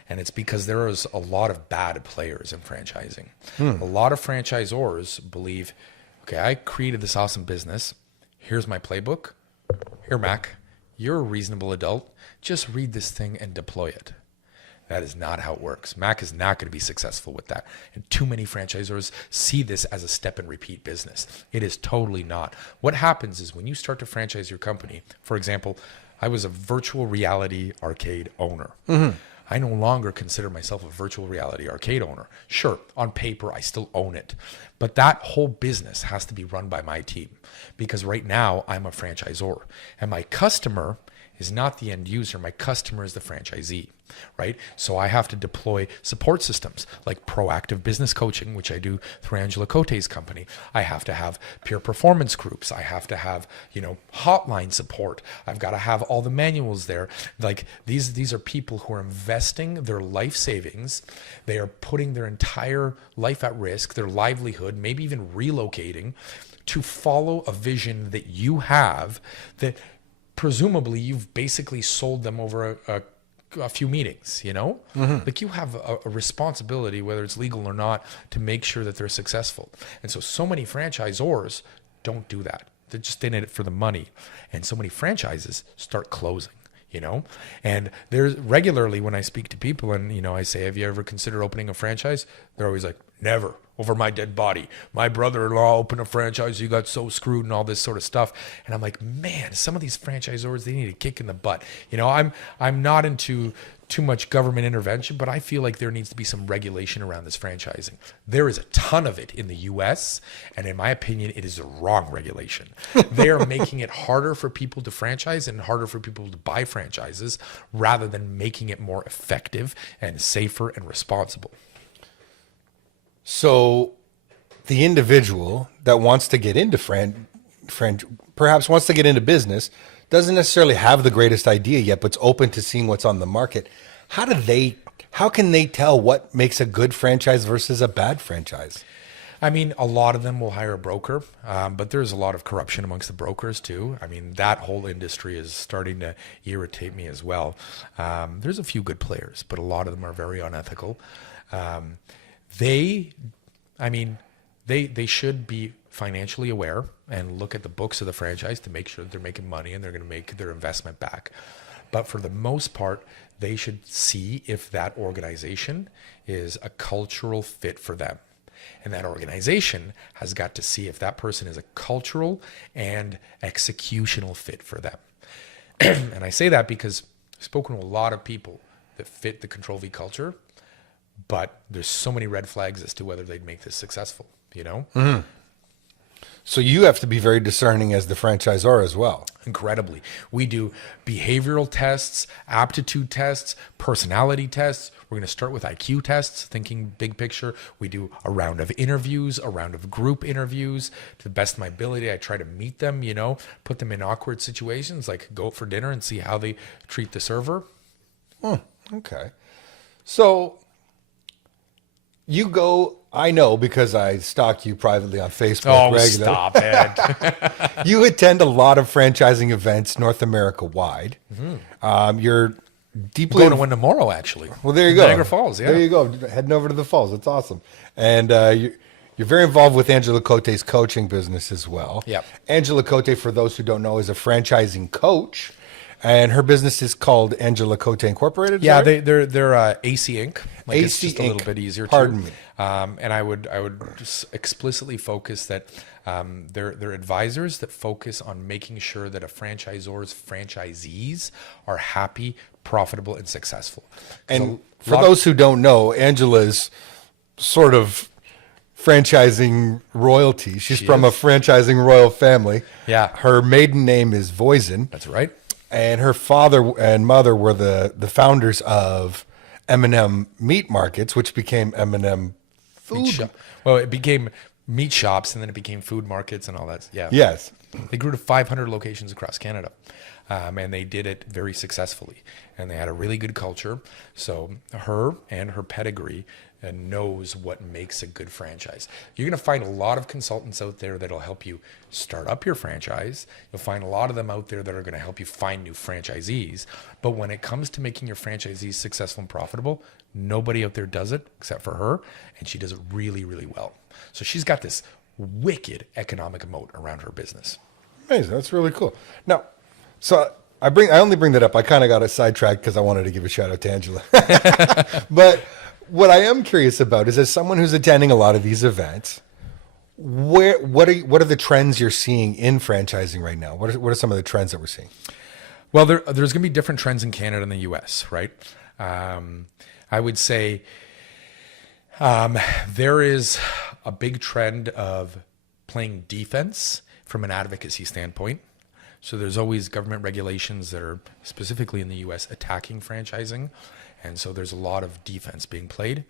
And it's because there is a lot of bad players in franchising. A lot of franchisors believe, okay, I created this awesome business. Here's my playbook. Here, Mac, you're a reasonable adult. Just read this thing and deploy it. That is not how it works. Mac is not going to be successful with that. And too many franchisors see this as a step and repeat business. It is totally not. What happens is when you start to franchise your company, for example, I was a virtual reality arcade owner. I no longer consider myself a virtual reality arcade owner. Sure, on paper, I still own it. But that whole business has to be run by my team because right now I'm a franchisor and my customer is not the end user. My customer is the franchisee, right? So I have to deploy support systems like proactive business coaching, which I do through Angela Cote's company. I have to have peer performance groups. I have to have, hotline support. I've got to have all the manuals there. Like these are people who are investing their life savings. They are putting their entire life at risk, their livelihood, maybe even relocating to follow a vision that you have that presumably you've basically sold them over a few meetings, Like you have a responsibility, whether it's legal or not, to make sure that they're successful. And so many franchisors don't do that. They're just in it for the money. And so many franchises start closing. And there's regularly when I speak to people and, I say, have you ever considered opening a franchise? They're always like, never, over my dead body. My brother-in-law opened a franchise. You got so screwed and all this sort of stuff. And I'm like, man, some of these franchisors, they need a kick in the butt. I'm not into too much government intervention, but I feel like there needs to be some regulation around this franchising. There is a ton of it in the US, and in my opinion, it is the wrong regulation. They are making it harder for people to franchise and harder for people to buy franchises rather than making it more effective and safer and responsible. So the individual that wants to get into perhaps wants to get into business, doesn't necessarily have the greatest idea yet, but's open to seeing what's on the market. How can they tell what makes a good franchise versus a bad franchise? I mean, a lot of them will hire a broker, but there's a lot of corruption amongst the brokers too. I mean, that whole industry is starting to irritate me as well. There's a few good players, but a lot of them are very unethical. They should be financially aware and look at the books of the franchise to make sure that they're making money and they're going to make their investment back. But for the most part, they should see if that organization is a cultural fit for them. And that organization has got to see if that person is a cultural and executional fit for them. And I say that because I've spoken to a lot of people that fit the Control V culture, but there's so many red flags as to whether they'd make this successful, Mm-hmm. So you have to be very discerning as the franchisor as well. Incredibly. We do behavioral tests, aptitude tests, personality tests. We're going to start with IQ tests, thinking big picture. We do a round of interviews, a round of group interviews. To the best of my ability, I try to meet them, put them in awkward situations, like go out for dinner and see how they treat the server. Okay. So you go, I know because I stalk you privately on Facebook regularly. Stop it. You attend a lot of franchising events North America wide. Mm-hmm. You're deeply going to one tomorrow, actually. Well, there you go. Niagara Falls, yeah. There you go. Heading over to the falls. It's awesome. And you're very involved with Angela Cote's coaching business as well. Yep. Angela Cote, for those who don't know, is a franchising coach. And her business is called Angela Cote Incorporated. Yeah, they're AC Inc. Like AC it's just Inc. a little bit easier. Pardon me. And I would just explicitly focus that they're advisors that focus on making sure that a franchisor's franchisees are happy, profitable, and successful. And for those who don't know, Angela's sort of franchising royalty. She's from a franchising royal family. Yeah. Her maiden name is Voisin. That's right. And her father and mother were the founders of M&M Meat Markets, which became M&M Food. Well, it became meat shops, and then it became food markets and all that. Yeah. Yes. They grew to 500 locations across Canada, and they did it very successfully. And they had a really good culture. So her and her pedigree knows what makes a good franchise. You're going to find a lot of consultants out there that'll help you start up your franchise. You'll find a lot of them out there that are going to help you find new franchisees. But when it comes to making your franchisees successful and profitable, nobody out there does it except for her, and she does it really, really well. So she's got this wicked economic moat around her business. Amazing. That's really cool. Now, so I only bring that up. I kind of got a sidetracked because I wanted to give a shout out to Angela. But what I am curious about is, as someone who's attending a lot of these events, what are the trends you're seeing in franchising right now? What are some of the trends that we're seeing? Well, there's going to be different trends in Canada and the U.S., right? I would say there is a big trend of playing defense from an advocacy standpoint. So there's always government regulations that are specifically in the U.S. attacking franchising. And so there's a lot of defense being played.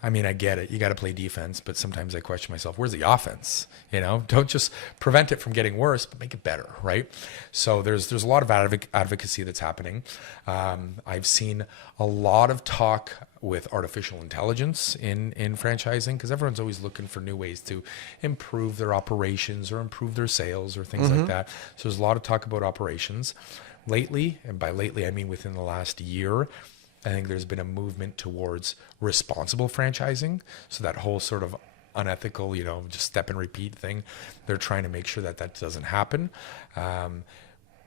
I mean, I get it. You got to play defense, but sometimes I question myself, where's the offense? You know, don't just prevent it from getting worse, but make it better, right? So there's a lot of advocacy that's happening. I've seen a lot of talk with artificial intelligence in franchising, because everyone's always looking for new ways to improve their operations or improve their sales or things like that. So there's a lot of talk about operations. Lately, and by lately I mean within the last year, I think there's been a movement towards responsible franchising. So that whole sort of unethical, just step and repeat thing, they're trying to make sure that doesn't happen.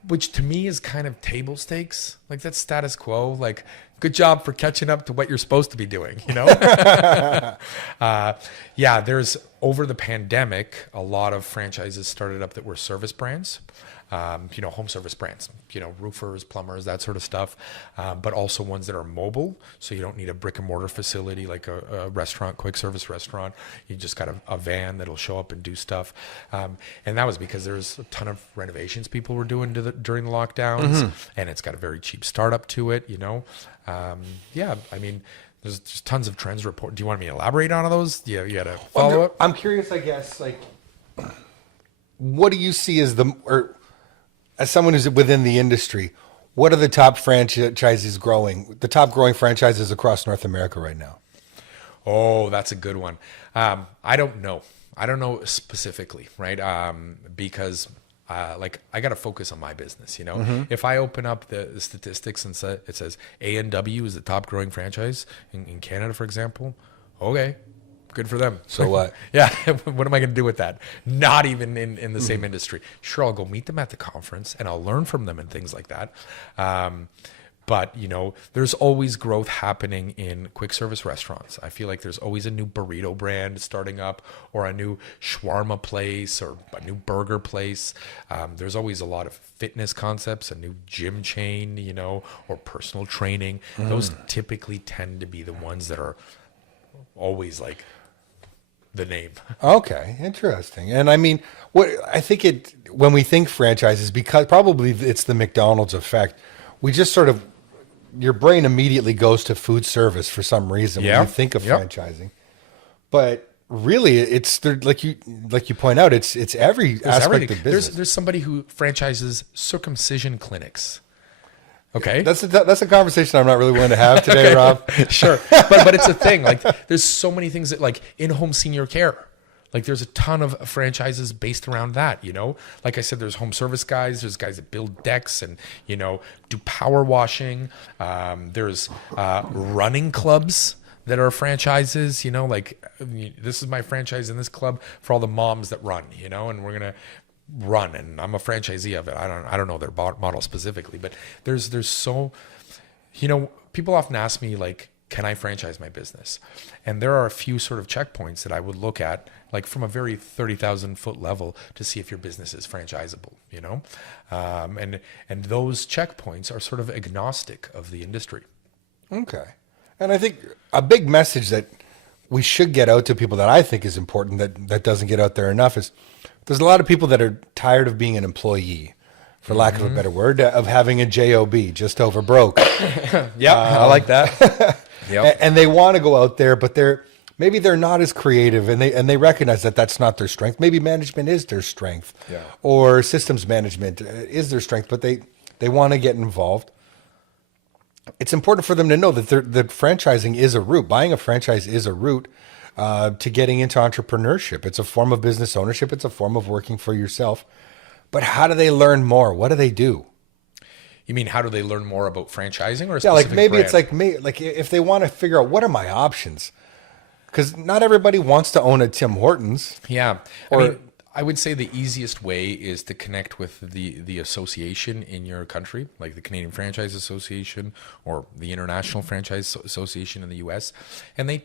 Which to me is kind of table stakes. Like, that's status quo. Like, good job for catching up to what you're supposed to be doing, there's, over the pandemic, a lot of franchises started up that were service brands. Home service brands, roofers, plumbers, that sort of stuff, but also ones that are mobile. So you don't need a brick and mortar facility like a restaurant, quick service restaurant. You just got a van that'll show up and do stuff. And that was because there's a ton of renovations people were doing during the lockdowns, and it's got a very cheap startup to it, there's just tons of trends report. Do you want me to elaborate on those? You got to follow up? I'm curious, I guess, like, what do you see as as someone who's within the industry, what are the top franchises growing? The top growing franchises across North America right now? Oh, that's a good one. I don't know. I don't know specifically, right? Because I got to focus on my business. If I open up the statistics and it says A&W is the top growing franchise in Canada, for example, okay. Good for them. So what? Yeah. What am I going to do with that? Not even in the same industry. Sure, I'll go meet them at the conference and I'll learn from them and things like that. But, there's always growth happening in quick service restaurants. I feel like there's always a new burrito brand starting up, or a new shawarma place, or a new burger place. There's always a lot of fitness concepts, a new gym chain, or personal training. Those typically tend to be the ones that are always like the name. Okay, interesting. And I mean, when we think franchises, because probably it's the McDonald's effect, we just sort of, your brain immediately goes to food service for some reason when you think of franchising. But really, it's like you point out, it's every aspect everything. of business. There's somebody who franchises circumcision clinics. Okay, that's a conversation I'm not really willing to have today, okay. Rob. Sure, but it's a thing. Like, there's so many things that, like, in-home senior care. Like, there's a ton of franchises based around that. Like I said, there's home service guys. There's guys that build decks and do power washing. There's running clubs that are franchises. Like, this is my franchise in this club for all the moms that run. And we're gonna run, and I'm a franchisee of it. I don't know their model specifically, but there's so, people often ask me, like, can I franchise my business? And there are a few sort of checkpoints that I would look at, like, from a very 30,000 foot level, to see if your business is franchisable, and those checkpoints are sort of agnostic of the industry. Okay. And I think a big message that we should get out to people that I think is important, that doesn't get out there enough, is there's a lot of people that are tired of being an employee, for lack of a better word, of having a job, just over broke. Yeah, I like that. Yep. And they want to go out there, but maybe they're not as creative, and they recognize that that's not their strength. Maybe management is their strength, or systems management is their strength, but they want to get involved. It's important for them to know that franchising is a route. Buying a franchise is a route to getting into entrepreneurship. It's a form of business ownership. It's a form of working for yourself. But how do they learn more? What do they do? You mean, how do they learn more about franchising, or a like specific maybe brand? It's like if they want to figure out, what are my options? Because not everybody wants to own a Tim Hortons. Yeah. Or I would say the easiest way is to connect with the association in your country, like the Canadian Franchise Association or the International Franchise Association in the U.S., and they